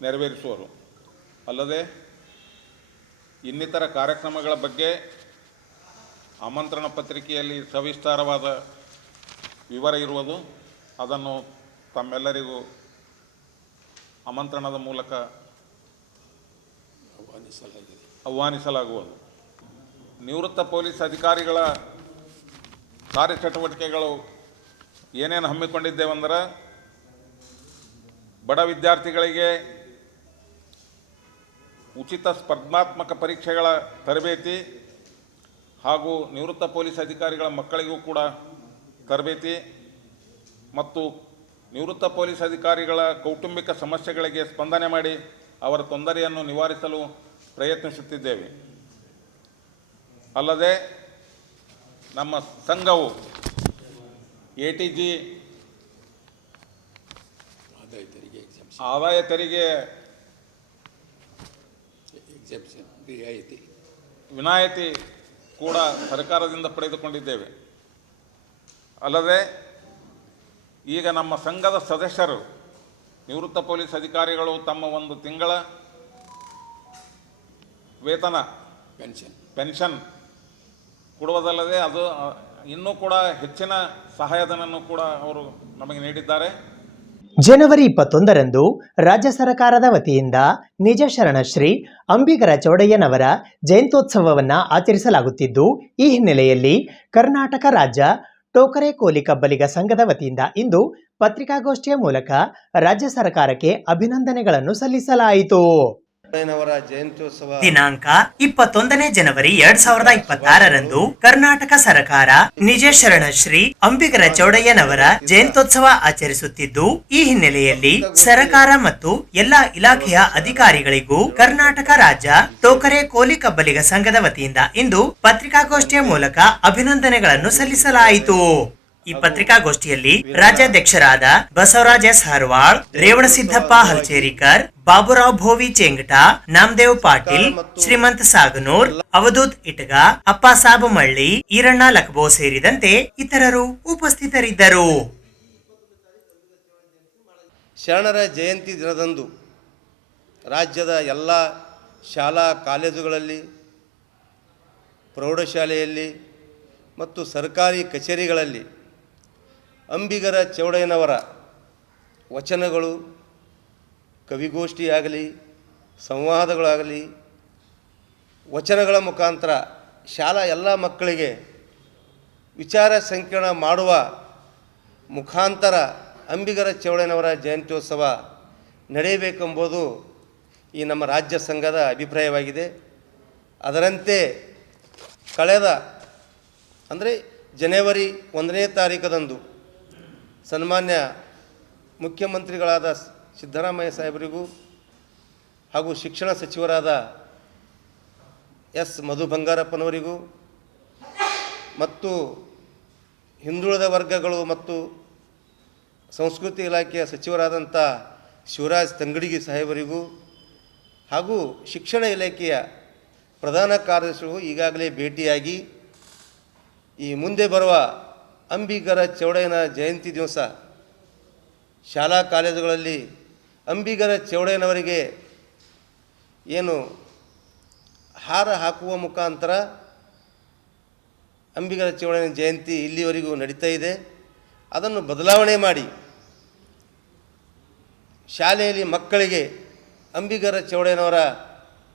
ನೆರವೇರಿಸುವರು. ಅಲ್ಲದೆ ಇನ್ನಿತರ ಕಾರ್ಯಕ್ರಮಗಳ ಬಗ್ಗೆ ಆಮಂತ್ರಣ ಪತ್ರಿಕೆಯಲ್ಲಿ ಸವಿಸ್ತಾರವಾದ ವಿವರ ಇರುವುದು, ಅದನ್ನು ತಮ್ಮೆಲ್ಲರಿಗೂ ಆಮಂತ್ರಣದ ಮೂಲಕ ಆಹ್ವಾನಿಸಲಾಗುವುದು. ನಿವೃತ್ತ ಪೊಲೀಸ್ ಅಧಿಕಾರಿಗಳ ಕಾರ್ಯಚಟುವಟಿಕೆಗಳು ಏನೇನು ಹಮ್ಮಿಕೊಂಡಿದ್ದೇವೆಂದರೆ, ಬಡ ವಿದ್ಯಾರ್ಥಿಗಳಿಗೆ ಉಚಿತ ಸ್ಪರ್ಧಾತ್ಮಕ ಪರೀಕ್ಷೆಗಳ ತರಬೇತಿ ಹಾಗೂ ನಿವೃತ್ತ ಪೊಲೀಸ್ ಅಧಿಕಾರಿಗಳ ಮಕ್ಕಳಿಗೂ ಕೂಡ ತರಬೇತಿ ಮತ್ತು ನಿವೃತ್ತ ಪೊಲೀಸ್ ಅಧಿಕಾರಿಗಳ ಕೌಟುಂಬಿಕ ಸಮಸ್ಯೆಗಳಿಗೆ ಸ್ಪಂದನೆ ಮಾಡಿ ಅವರ ತೊಂದರೆಯನ್ನು ನಿವಾರಿಸಲು ಪ್ರಯತ್ನಿಸುತ್ತಿದ್ದೇವೆ. ಅಲ್ಲದೆ ನಮ್ಮ ಸಂಘವು ATG ಆದಾಯ ತೆರಿಗೆ ವಿನಾಯಿತಿ ಕೂಡ ಸರ್ಕಾರದಿಂದ ಪಡೆದುಕೊಂಡಿದ್ದೇವೆ. ಅಲ್ಲದೆ ಈಗ ನಮ್ಮ ಸಂಘದ ಸದಸ್ಯರು ನಿವೃತ್ತ ಪೊಲೀಸ್ ಅಧಿಕಾರಿಗಳು ತಮ್ಮ 1 ತಿಂಗಳ ವೇತನ ಪೆನ್ಷನ್ ಕೊಡುವುದಲ್ಲದೆ ಅದು ಇನ್ನೂ ಕೂಡ ಹೆಚ್ಚಿನ ಸಹಾಯಧನವನ್ನು ಕೂಡ ಅವರು ನಮಗೆ ನೀಡಿದ್ದಾರೆ. ಜನವರಿ 21ರಂದು ರಾಜ್ಯ ಸರ್ಕಾರದ ವತಿಯಿಂದ ನಿಜ ಶರಣ ಶ್ರೀ ಅಂಬಿಗರ ಚೌಡಯ್ಯನವರ ಜಯಂತ್ಯೋತ್ಸವವನ್ನು ಆಚರಿಸಲಾಗುತ್ತಿದ್ದು, ಈ ಹಿನ್ನೆಲೆಯಲ್ಲಿ ಕರ್ನಾಟಕ ರಾಜ್ಯ ಟೋಕರೆ ಕೋಲಿ ಕಬ್ಬಲಿಗ ಸಂಘದ ವತಿಯಿಂದ ಇಂದು ಪತ್ರಿಕಾಗೋಷ್ಠಿಯ ಮೂಲಕ ರಾಜ್ಯ ಸರ್ಕಾರಕ್ಕೆ ಅಭಿನಂದನೆಗಳನ್ನು ಸಲ್ಲಿಸಲಾಯಿತು. ಅವರ ಜಯಂತ್ಯೋತ್ಸವ ದಿನಾಂಕ 21 ಜನವರಿ 2026ರಂದು ಕರ್ನಾಟಕ ಸರ್ಕಾರ ನಿಜ ಶರಣ ಶ್ರೀ ಅಂಬಿಗರ ಚೌಡಯ್ಯನವರ ಜಯಂತ್ಯೋತ್ಸವ ಆಚರಿಸುತ್ತಿದ್ದು, ಈ ಹಿನ್ನೆಲೆಯಲ್ಲಿ ಸರ್ಕಾರ ಮತ್ತು ಎಲ್ಲಾ ಇಲಾಖೆಯ ಅಧಿಕಾರಿಗಳಿಗೂ ಕರ್ನಾಟಕ ರಾಜ್ಯ ಟೋಕರೆ ಕೋಲಿ ಕಬ್ಬಲಿಗ ಸಂಘದ ವತಿಯಿಂದ ಇಂದು ಪತ್ರಿಕಾಗೋಷ್ಠಿಯ ಮೂಲಕ ಅಭಿನಂದನೆಗಳನ್ನು ಸಲ್ಲಿಸಲಾಯಿತು. ಈ ಪತ್ರಿಕಾಗೋಷ್ಠಿಯಲ್ಲಿ ರಾಜ್ಯಾಧ್ಯಕ್ಷರಾದ ಬಸವರಾಜ ಎಸ್ ಹರವಾಳ್, ರೇವಣಸಿದ್ದಪ್ಪ ಹಲ್ಚೇರಿಕರ್, ಬಾಬುರಾವ್ ಭೋವಿ ಚೇಂಗಟ, ನಾಮದೇವ್ ಪಾಟೀಲ್, ಶ್ರೀಮಂತ್ ಸಾಗನೂರ್, ಅವಧೂತ್ ಇಟಗ, ಅಪ್ಪಸಾಬ್ ಮಳ್ಳಿ, ಈರಣ್ಣ ಲಕ್ಬೋ ಸೇರಿದಂತೆ ಇತರರು ಉಪಸ್ಥಿತರಿದ್ದರು. ಶರಣರ ಜಯಂತಿ ದಿನದಂದು ರಾಜ್ಯದ ಎಲ್ಲ ಶಾಲಾ ಕಾಲೇಜುಗಳಲ್ಲಿ, ಪ್ರೌಢಶಾಲೆಯಲ್ಲಿ ಮತ್ತು ಸರ್ಕಾರಿ ಕಚೇರಿಗಳಲ್ಲಿ ಅಂಬಿಗರ ಚೌಡಯ್ಯನವರ ವಚನಗಳು, ಕವಿಗೋಷ್ಠಿಯಾಗಲಿ, ಸಂವಾದಗಳಾಗಲಿ, ವಚನಗಳ ಮುಖಾಂತರ ಶಾಲಾ ಎಲ್ಲ ಮಕ್ಕಳಿಗೆ ವಿಚಾರ ಸಂಕಿರಣ ಮಾಡುವ ಮುಖಾಂತರ ಅಂಬಿಗರ ಚೌಡಯ್ಯನವರ ಜಯಂತ್ಯೋತ್ಸವ ನಡೆಯಬೇಕೆಂಬುದು ಈ ನಮ್ಮ ರಾಜ್ಯ ಸಂಘದ ಅಭಿಪ್ರಾಯವಾಗಿದೆ. ಅದರಂತೆ ಕಳೆದ ಅಂದರೆ ಜನವರಿ 1ನೇ ತಾರೀಕದಂದು ಸನ್ಮಾನ್ಯ ಮುಖ್ಯಮಂತ್ರಿಗಳಾದ ಸಿದ್ದರಾಮಯ್ಯ ಸಾಹೇಬರಿಗೂ ಹಾಗೂ ಶಿಕ್ಷಣ ಸಚಿವರಾದ ಎಸ್ ಮಧು ಬಂಗಾರಪ್ಪನವರಿಗೂ ಮತ್ತು ಹಿಂದುಳಿದ ವರ್ಗಗಳು ಮತ್ತು ಸಂಸ್ಕೃತಿ ಇಲಾಖೆಯ ಸಚಿವರಾದಂಥ ಶಿವರಾಜ್ ತಂಗಡಗಿ ಸಾಹೇಬರಿಗೂ ಹಾಗೂ ಶಿಕ್ಷಣ ಇಲಾಖೆಯ ಪ್ರಧಾನ ಕಾರ್ಯದರ್ಶಿಗಳು ಈಗಾಗಲೇ ಭೇಟಿಯಾಗಿ ಈ ಮುಂದೆ ಬರುವ ಅಂಬಿಗರ ಚೌಡಯ್ಯನ ಜಯಂತಿ ದಿವಸ ಶಾಲಾ ಕಾಲೇಜುಗಳಲ್ಲಿ ಅಂಬಿಗರ ಚೌಡಯ್ಯನವರಿಗೆ ಏನು ಹಾರ ಹಾಕುವ ಮುಖಾಂತರ ಅಂಬಿಗರ ಚೌಡಯ್ಯನ ಜಯಂತಿ ಇಲ್ಲಿವರೆಗೂ ನಡೀತಾ ಇದೆ. ಅದನ್ನು ಬದಲಾವಣೆ ಮಾಡಿ ಶಾಲೆಯಲ್ಲಿ ಮಕ್ಕಳಿಗೆ ಅಂಬಿಗರ ಚೌಡಯ್ಯನವರ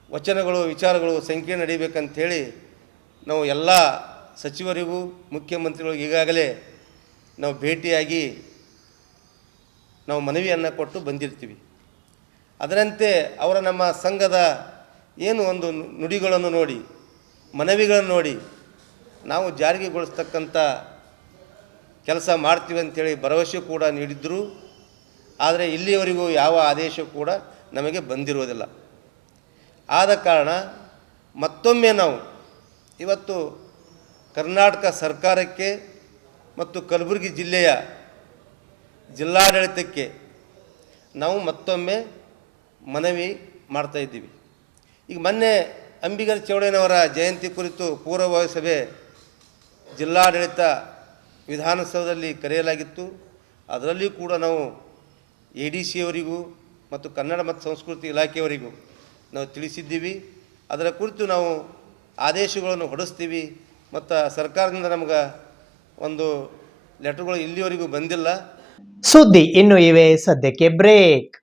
ವಚನಗಳು, ವಿಚಾರಗಳು ಸಂಖ್ಯೆ ನಡೀಬೇಕಂಥೇಳಿ ನಾವು ಎಲ್ಲ ಸಚಿವರಿಗೂ ಮುಖ್ಯಮಂತ್ರಿಗಳಿಗೂ ಈಗಾಗಲೇ ನಾವು ಭೇಟಿಯಾಗಿ ನಾವು ಮನವಿಯನ್ನು ಕೊಟ್ಟು ಬಂದಿರ್ತೀವಿ. ಅದರಂತೆ ಅವರ ನಮ್ಮ ಸಂಘದ ಏನು ಒಂದು ನುಡಿಗಳನ್ನು ನೋಡಿ, ಮನವಿಗಳನ್ನು ನೋಡಿ ನಾವು ಜಾರಿಗೆಗೊಳಿಸ್ತಕ್ಕಂಥ ಕೆಲಸ ಮಾಡ್ತೀವಿ ಅಂಥೇಳಿ ಭರವಸೆ ಕೂಡ ನೀಡಿದ್ದರು. ಆದರೆ ಇಲ್ಲಿಯವರೆಗೂ ಯಾವ ಆದೇಶ ಕೂಡ ನಮಗೆ ಬಂದಿರುವುದಿಲ್ಲ. ಆದ ಕಾರಣ ಮತ್ತೊಮ್ಮೆ ನಾವು ಇವತ್ತು ಕರ್ನಾಟಕ ಸರ್ಕಾರಕ್ಕೆ ಮತ್ತು ಕಲಬುರಗಿ ಜಿಲ್ಲೆಯ ಜಿಲ್ಲಾಡಳಿತಕ್ಕೆ ನಾವು ಮತ್ತೊಮ್ಮೆ ಮನವಿ ಮಾಡ್ತಾಯಿದ್ದೀವಿ. ಈಗ ಮೊನ್ನೆ ಅಂಬಿಗರ ಚೌಡಯ್ಯನವರ ಜಯಂತಿ ಕುರಿತು ಪೂರ್ವಭಾವಿ ಸಭೆ ಜಿಲ್ಲಾಡಳಿತ ವಿಧಾನಸೌಧದಲ್ಲಿ ಕರೆಯಲಾಗಿತ್ತು. ಅದರಲ್ಲಿ ಕೂಡ ನಾವು ADC ಅವರಿಗೂ ಮತ್ತು ಕನ್ನಡ ಮತ್ತು ಸಂಸ್ಕೃತಿ ಇಲಾಖೆಯವರಿಗೂ ನಾವು ತಿಳಿಸಿದ್ದೀವಿ. ಅದರ ಕುರಿತು ನಾವು ಆದೇಶಗಳನ್ನು ಹೊರಡಿಸ್ತೀವಿ ಮತ್ತು ಸರ್ಕಾರದಿಂದ ನಮಗೆ ಒಂದು ಲೆಟರ್ಗಳು ಇಲ್ಲಿವರೆಗೂ ಬಂದಿಲ್ಲ. ಸುದ್ದಿ ಇನ್ನು ಇವೆ, ಸದ್ಯಕ್ಕೆ ಬ್ರೇಕ್.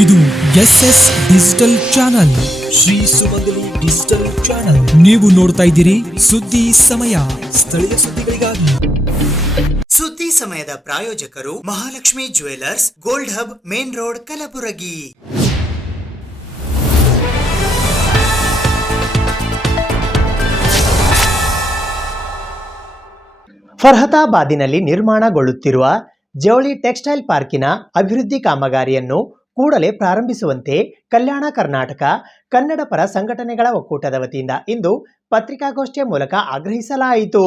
ಇದು SS ಡಿಜಿಟಲ್ ಚಾನಲ್, ಶ್ರೀ ಸುಮಂಗಲಿ ಡಿಜಿಟಲ್ ಚಾನಲ್. ನೀವು ನೋಡ್ತಾ ಇದ್ದೀರಿ ಸುದ್ದಿ ಸಮಯ, ಸ್ಥಳೀಯ ಸುದ್ದಿಗಳಿಗಾಗಿ. ಸುದ್ದಿ ಸಮಯದ ಪ್ರಾಯೋಜಕರು Mahalakshmi jewellers, gold hub, main road, Kalaburagi. ಫರ್ಹತಾಬಾದಿನಲ್ಲಿ ನಿರ್ಮಾಣಗೊಳ್ಳುತ್ತಿರುವ ಜವಳಿ ಟೆಕ್ಸ್ಟೈಲ್ ಪಾರ್ಕಿನ ಅಭಿವೃದ್ಧಿ ಕಾಮಗಾರಿಯನ್ನು ಕೂಡಲೇ ಪ್ರಾರಂಭಿಸುವಂತೆ ಕಲ್ಯಾಣ ಕರ್ನಾಟಕ ಕನ್ನಡ ಪರ ಸಂಘಟನೆಗಳ ಒಕ್ಕೂಟದ ವತಿಯಿಂದ ಇಂದು ಪತ್ರಿಕಾಗೋಷ್ಠಿಯ ಮೂಲಕ ಆಗ್ರಹಿಸಲಾಯಿತು.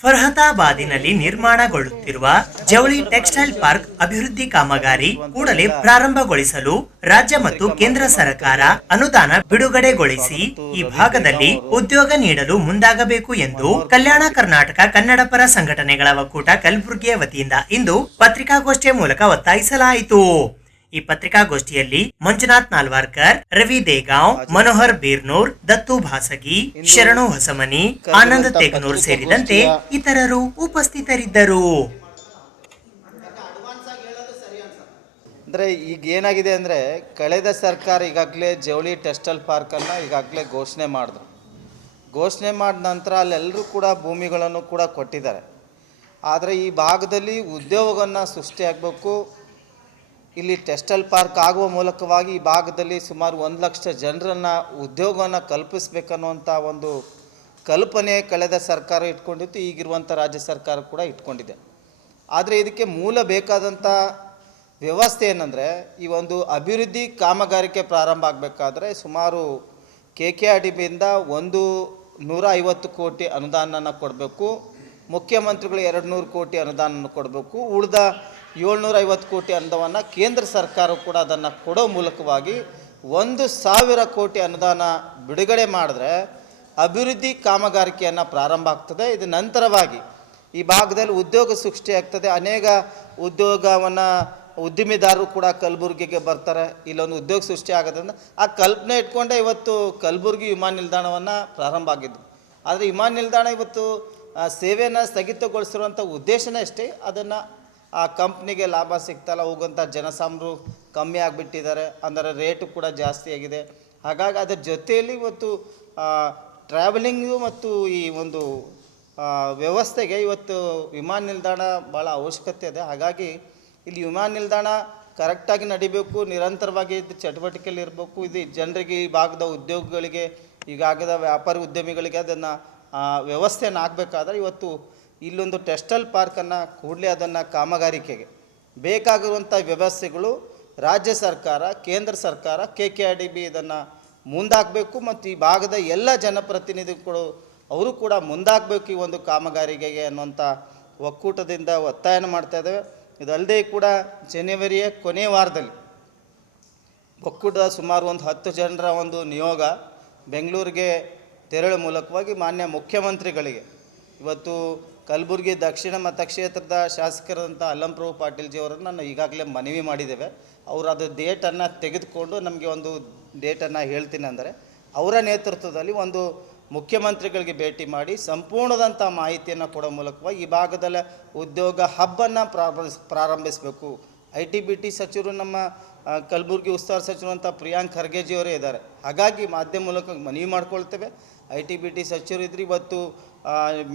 ಫರ್ಹತಾಬಾದಿನಲ್ಲಿ ನಿರ್ಮಾಣಗೊಳ್ಳುತ್ತಿರುವ ಜವಳಿ ಟೆಕ್ಸ್ಟೈಲ್ ಪಾರ್ಕ್ ಅಭಿವೃದ್ಧಿ ಕಾಮಗಾರಿ ಕೂಡಲೇ ಪ್ರಾರಂಭಗೊಳಿಸಲು ರಾಜ್ಯ ಮತ್ತು ಕೇಂದ್ರ ಸರ್ಕಾರ ಅನುದಾನ ಬಿಡುಗಡೆಗೊಳಿಸಿ ಈ ಭಾಗದಲ್ಲಿ ಉದ್ಯೋಗ ನೀಡಲು ಮುಂದಾಗಬೇಕು ಎಂದು ಕಲ್ಯಾಣ ಕರ್ನಾಟಕ ಕನ್ನಡ ಪರ ಸಂಘಟನೆಗಳ ಒಕ್ಕೂಟ ಕಲಬುರಗಿಯ ವತಿಯಿಂದ ಇಂದು ಪತ್ರಿಕಾಗೋಷ್ಠಿಯ ಮೂಲಕ ಒತ್ತಾಯಿಸಲಾಯಿತು. ಈ ಪತ್ರಿಕಾಗೋಷ್ಠಿಯಲ್ಲಿ ಮಂಜುನಾಥ್ ನಾಲ್ವಾರ್ಕರ್, ರವಿ ದೇಗಾಂವ್, ಮನೋಹರ್ ಬೀರ್ನೂರ್, ದತ್ತು ಭಾಸಗಿ, ಶರಣು ಹೊಸಮನಿ, ಆನಂದ್ ತೆಗನೂರ್ ಸೇರಿದಂತೆ ಇತರರು ಉಪಸ್ಥಿತರಿದ್ದರು. ಅಂದರೆ ಈಗ ಏನಾಗಿದೆ ಅಂದರೆ, ಕಳೆದ ಸರ್ಕಾರ ಈಗಾಗಲೇ ಜವಳಿ ಟೆಕ್ಸ್ಟೈಲ್ ಪಾರ್ಕನ್ನು ಈಗಾಗಲೇ ಘೋಷಣೆ ಮಾಡಿದ್ರು. ಘೋಷಣೆ ಮಾಡಿದ ನಂತರ ಅಲ್ಲೆಲ್ಲರೂ ಕೂಡ ಭೂಮಿಗಳನ್ನು ಕೂಡ ಕೊಟ್ಟಿದ್ದಾರೆ. ಆದರೆ ಈ ಭಾಗದಲ್ಲಿ ಉದ್ಯೋಗವನ್ನು ಸೃಷ್ಟಿಯಾಗಬೇಕು, ಇಲ್ಲಿ ಟೆಕ್ಸ್ಟೈಲ್ ಪಾರ್ಕ್ ಆಗುವ ಮೂಲಕವಾಗಿ ಈ ಭಾಗದಲ್ಲಿ ಸುಮಾರು 1 ಲಕ್ಷ ಜನರನ್ನು ಉದ್ಯೋಗವನ್ನು ಕಲ್ಪಿಸಬೇಕನ್ನುವಂಥ ಒಂದು ಕಲ್ಪನೆ ಕಳೆದ ಸರ್ಕಾರ ಇಟ್ಕೊಂಡಿತ್ತು, ಈಗಿರುವಂಥ ರಾಜ್ಯ ಸರ್ಕಾರ ಕೂಡ ಇಟ್ಕೊಂಡಿದೆ. ಆದರೆ ಇದಕ್ಕೆ ಮೂಲ ಬೇಕಾದಂಥ ವ್ಯವಸ್ಥೆ ಏನಂದರೆ, ಈ ಒಂದು ಅಭಿವೃದ್ಧಿ ಕಾಮಗಾರಿಕೆ ಪ್ರಾರಂಭ ಆಗಬೇಕಾದ್ರೆ ಸುಮಾರು KKRDBಯಿಂದ 150 ಕೋಟಿ ಅನುದಾನನ ಕೊಡಬೇಕು, ಮುಖ್ಯಮಂತ್ರಿಗಳು 200 ಕೋಟಿ ಅನುದಾನ ಕೊಡಬೇಕು, ಉಳಿದ 750 ಕೋಟಿ ಅನುದಾನವನ್ನು ಕೇಂದ್ರ ಸರ್ಕಾರ ಕೂಡ ಅದನ್ನು ಕೊಡೋ ಮೂಲಕವಾಗಿ 1,000 ಕೋಟಿ ಅನುದಾನ ಬಿಡುಗಡೆ ಮಾಡಿದ್ರೆ ಅಭಿವೃದ್ಧಿ ಕಾಮಗಾರಿಕೆಯನ್ನು ಪ್ರಾರಂಭ ಆಗ್ತದೆ. ಇದು ನಂತರವಾಗಿ ಈ ಭಾಗದಲ್ಲಿ ಉದ್ಯೋಗ ಸೃಷ್ಟಿಯಾಗ್ತದೆ. ಅನೇಕ ಉದ್ಯಮಿದಾರರು ಕೂಡ ಕಲಬುರಗಿಗೆ ಬರ್ತಾರೆ, ಇಲ್ಲೊಂದು ಉದ್ಯೋಗ ಸೃಷ್ಟಿ ಆಗೋದ್ರಿಂದ ಆ ಕಲ್ಪನೆ ಇಟ್ಕೊಂಡೆ ಇವತ್ತು ಕಲಬುರಗಿ ವಿಮಾನ ನಿಲ್ದಾಣವನ್ನು ಪ್ರಾರಂಭ ಆಗಿದ್ದು. ಆದರೆ ವಿಮಾನ ನಿಲ್ದಾಣ ಇವತ್ತು ಸೇವೆಯನ್ನು ಸ್ಥಗಿತಗೊಳಿಸಿರುವಂಥ ಉದ್ದೇಶನೇ ಅಷ್ಟೇ. ಅದನ್ನು ಆ ಕಂಪ್ನಿಗೆ ಲಾಭ ಸಿಗ್ತಲ್ಲ, ಹೋಗುವಂಥ ಜನಸಾಮರು ಕಮ್ಮಿ ಆಗಿಬಿಟ್ಟಿದ್ದಾರೆ, ಅಂದರೆ ರೇಟು ಕೂಡ ಜಾಸ್ತಿ ಆಗಿದೆ. ಹಾಗಾಗಿ ಅದರ ಜೊತೆಯಲ್ಲಿ ಇವತ್ತು ಟ್ರಾವೆಲಿಂಗು ಮತ್ತು ಈ ಒಂದು ವ್ಯವಸ್ಥೆಗೆ ಇವತ್ತು ವಿಮಾನ ನಿಲ್ದಾಣ ಭಾಳ ಅವಶ್ಯಕತೆ ಇದೆ. ಹಾಗಾಗಿ ಇಲ್ಲಿ ವಿಮಾನ ನಿಲ್ದಾಣ ಕರೆಕ್ಟಾಗಿ ನಡಿಬೇಕು, ನಿರಂತರವಾಗಿ ಇದು ಚಟುವಟಿಕೆಯಲ್ಲಿ ಇರಬೇಕು. ಇದು ಜನರಿಗೆ ಈ ಭಾಗದ ಉದ್ಯೋಗಗಳಿಗೆ, ಈಗಾಗದ ವ್ಯಾಪಾರಿ ಉದ್ಯಮಿಗಳಿಗೆ ಅದನ್ನು ವ್ಯವಸ್ಥೆಯನ್ನು ಆಗಬೇಕಾದ್ರೆ ಇವತ್ತು ಇಲ್ಲೊಂದು ಟೆಕ್ಸ್ಟೈಲ್ ಪಾರ್ಕನ್ನು ಕೂಡಲೇ ಅದನ್ನು ಕಾಮಗಾರಿಕೆಗೆ ಬೇಕಾಗಿರುವಂಥ ವ್ಯವಸ್ಥೆಗಳು ರಾಜ್ಯ ಸರ್ಕಾರ, ಕೇಂದ್ರ ಸರ್ಕಾರ, KKRDB ಇದನ್ನು ಮುಂದಾಗಬೇಕು. ಮತ್ತು ಈ ಭಾಗದ ಎಲ್ಲ ಜನಪ್ರತಿನಿಧಿಗಳು ಅವರು ಕೂಡ ಮುಂದಾಗಬೇಕು ಈ ಒಂದು ಕಾಮಗಾರಿಕೆಗೆ ಅನ್ನುವಂಥ ಒಕ್ಕೂಟದಿಂದ ಒತ್ತಾಯನ ಮಾಡ್ತಾ ಇದ್ದೇವೆ. ಇದಲ್ಲದೆ ಕೂಡ ಜನವರಿಯ ಕೊನೆಯ ವಾರದಲ್ಲಿ ಒಕ್ಕೂಟದ ಸುಮಾರು ಒಂದು 10 ಜನರ ಒಂದು ನಿಯೋಗ ಬೆಂಗಳೂರಿಗೆ ತೆರಳುವ ಮೂಲಕವಾಗಿ ಮಾನ್ಯ ಮುಖ್ಯಮಂತ್ರಿಗಳಿಗೆ ಇವತ್ತು ಕಲಬುರಗಿ ದಕ್ಷಿಣ ಮತಕ್ಷೇತ್ರದ ಶಾಸಕರಾದಂಥ ಅಲ್ಲಂಪ್ರಭು ಪಾಟೀಲ್ಜಿ ಅವರನ್ನು ನಾನು ಈಗಾಗಲೇ ಮನವಿ ಮಾಡಿದ್ದೇವೆ. ಅವರು ಅದು ಡೇಟನ್ನು ತೆಗೆದುಕೊಂಡು ನಮಗೆ ಒಂದು ಡೇಟನ್ನು ಹೇಳ್ತೀನಿ ಅಂದರೆ ಅವರ ನೇತೃತ್ವದಲ್ಲಿ ಒಂದು ಮುಖ್ಯಮಂತ್ರಿಗಳಿಗೆ ಭೇಟಿ ಮಾಡಿ ಸಂಪೂರ್ಣದಂಥ ಮಾಹಿತಿಯನ್ನು ಕೊಡೋ ಮೂಲಕವಾಗಿ ಈ ಭಾಗದಲ್ಲಿ ಉದ್ಯೋಗ ಹಬ್ಬನ್ನು ಪ್ರಾರಂಭಿಸಬೇಕು. IT-BT ಸಚಿವರು ನಮ್ಮ ಕಲಬುರಗಿ ಉಸ್ತುವಾರಿ ಸಚಿವರು ಅಂತ ಪ್ರಿಯಾಂಕ್ ಖರ್ಗೆಜಿಯವರೇ ಇದ್ದಾರೆ. ಹಾಗಾಗಿ ಮಾಧ್ಯಮ ಮೂಲಕ ಮನವಿ ಮಾಡ್ಕೊಳ್ತೇವೆ. IT-BT ಸಚಿವರು ಇದ್ರಿ, ಇವತ್ತು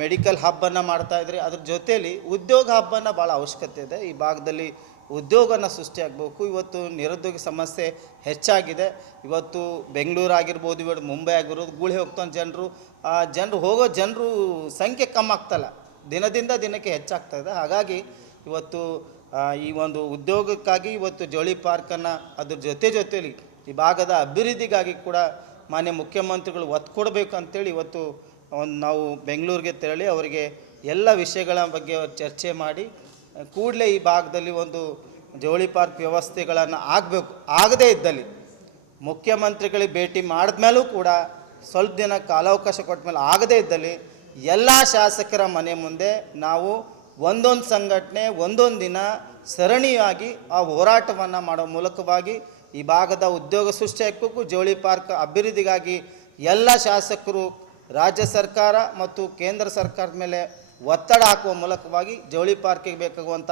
ಮೆಡಿಕಲ್ ಹಬ್ಬನ್ನು ಮಾಡ್ತಾಯಿದ್ರಿ, ಅದ್ರ ಜೊತೆಯಲ್ಲಿ ಉದ್ಯೋಗ ಹಬ್ಬನ ಭಾಳ ಅವಶ್ಯಕತೆ ಇದೆ. ಈ ಭಾಗದಲ್ಲಿ ಉದ್ಯೋಗನ ಸೃಷ್ಟಿಯಾಗಬೇಕು. ಇವತ್ತು ನಿರುದ್ಯೋಗ ಸಮಸ್ಯೆ ಹೆಚ್ಚಾಗಿದೆ. ಇವತ್ತು ಬೆಂಗಳೂರು ಆಗಿರ್ಬೋದು, ಇವತ್ತು ಮುಂಬೈ ಆಗಿರ್ಬೋದು, ಗೂಳಿ ಹೋಗ್ತಾನೆ ಜನರು ಹೋಗೋ ಜನರು ಸಂಖ್ಯೆ ಕಮ್ಮಿ ಆಗ್ತಲ್ಲ, ದಿನದಿಂದ ದಿನಕ್ಕೆ ಹೆಚ್ಚಾಗ್ತಾಯಿದೆ. ಹಾಗಾಗಿ ಇವತ್ತು ಈ ಒಂದು ಉದ್ಯೋಗಕ್ಕಾಗಿ ಇವತ್ತು ಜವಳಿ ಪಾರ್ಕನ್ನು ಅದ್ರ ಜೊತೆಯಲ್ಲಿ ಈ ಭಾಗದ ಅಭಿವೃದ್ಧಿಗಾಗಿ ಕೂಡ ಮಾನ್ಯ ಮುಖ್ಯಮಂತ್ರಿಗಳು ಒತ್ತು ಕೊಡಬೇಕು ಅಂತೇಳಿ ಇವತ್ತು ನಾವು ಬೆಂಗಳೂರಿಗೆ ತೆರಳಿ ಅವರಿಗೆ ಎಲ್ಲ ವಿಷಯಗಳ ಬಗ್ಗೆ ಚರ್ಚೆ ಮಾಡಿ ಕೂಡಲೇ ಈ ಭಾಗದಲ್ಲಿ ಒಂದು ಜವಳಿ ಪಾರ್ಕ್ ವ್ಯವಸ್ಥೆಗಳನ್ನು ಆಗಬೇಕು. ಆಗದೇ ಇದ್ದಲ್ಲಿ ಮುಖ್ಯಮಂತ್ರಿಗಳಿಗೆ ಭೇಟಿ ಮಾಡಿದ್ಮೇಲೂ ಕೂಡ ಸ್ವಲ್ಪ ದಿನ ಕಾಲಾವಕಾಶ ಕೊಟ್ಟ ಮೇಲೆ ಆಗದೇ ಇದ್ದಲ್ಲಿ ಎಲ್ಲ ಶಾಸಕರ ಮನೆ ಮುಂದೆ ನಾವು ಒಂದೊಂದು ಸಂಘಟನೆ ಒಂದೊಂದು ದಿನ ಸರಣಿಯಾಗಿ ಆ ಹೋರಾಟವನ್ನು ಮಾಡೋ ಮೂಲಕವಾಗಿ ಈ ಭಾಗದ ಉದ್ಯೋಗ ಸೃಷ್ಟಿಯಾಗಬೇಕು. ಜವಳಿ ಪಾರ್ಕ್ ಅಭಿವೃದ್ಧಿಗಾಗಿ ಎಲ್ಲ ಶಾಸಕರು ರಾಜ್ಯ ಸರ್ಕಾರ ಮತ್ತು ಕೇಂದ್ರ ಸರ್ಕಾರದ ಮೇಲೆ ಒತ್ತಡ ಹಾಕುವ ಮೂಲಕವಾಗಿ ಜವಳಿ ಪಾರ್ಕಿಗೆ ಬೇಕಾಗುವಂಥ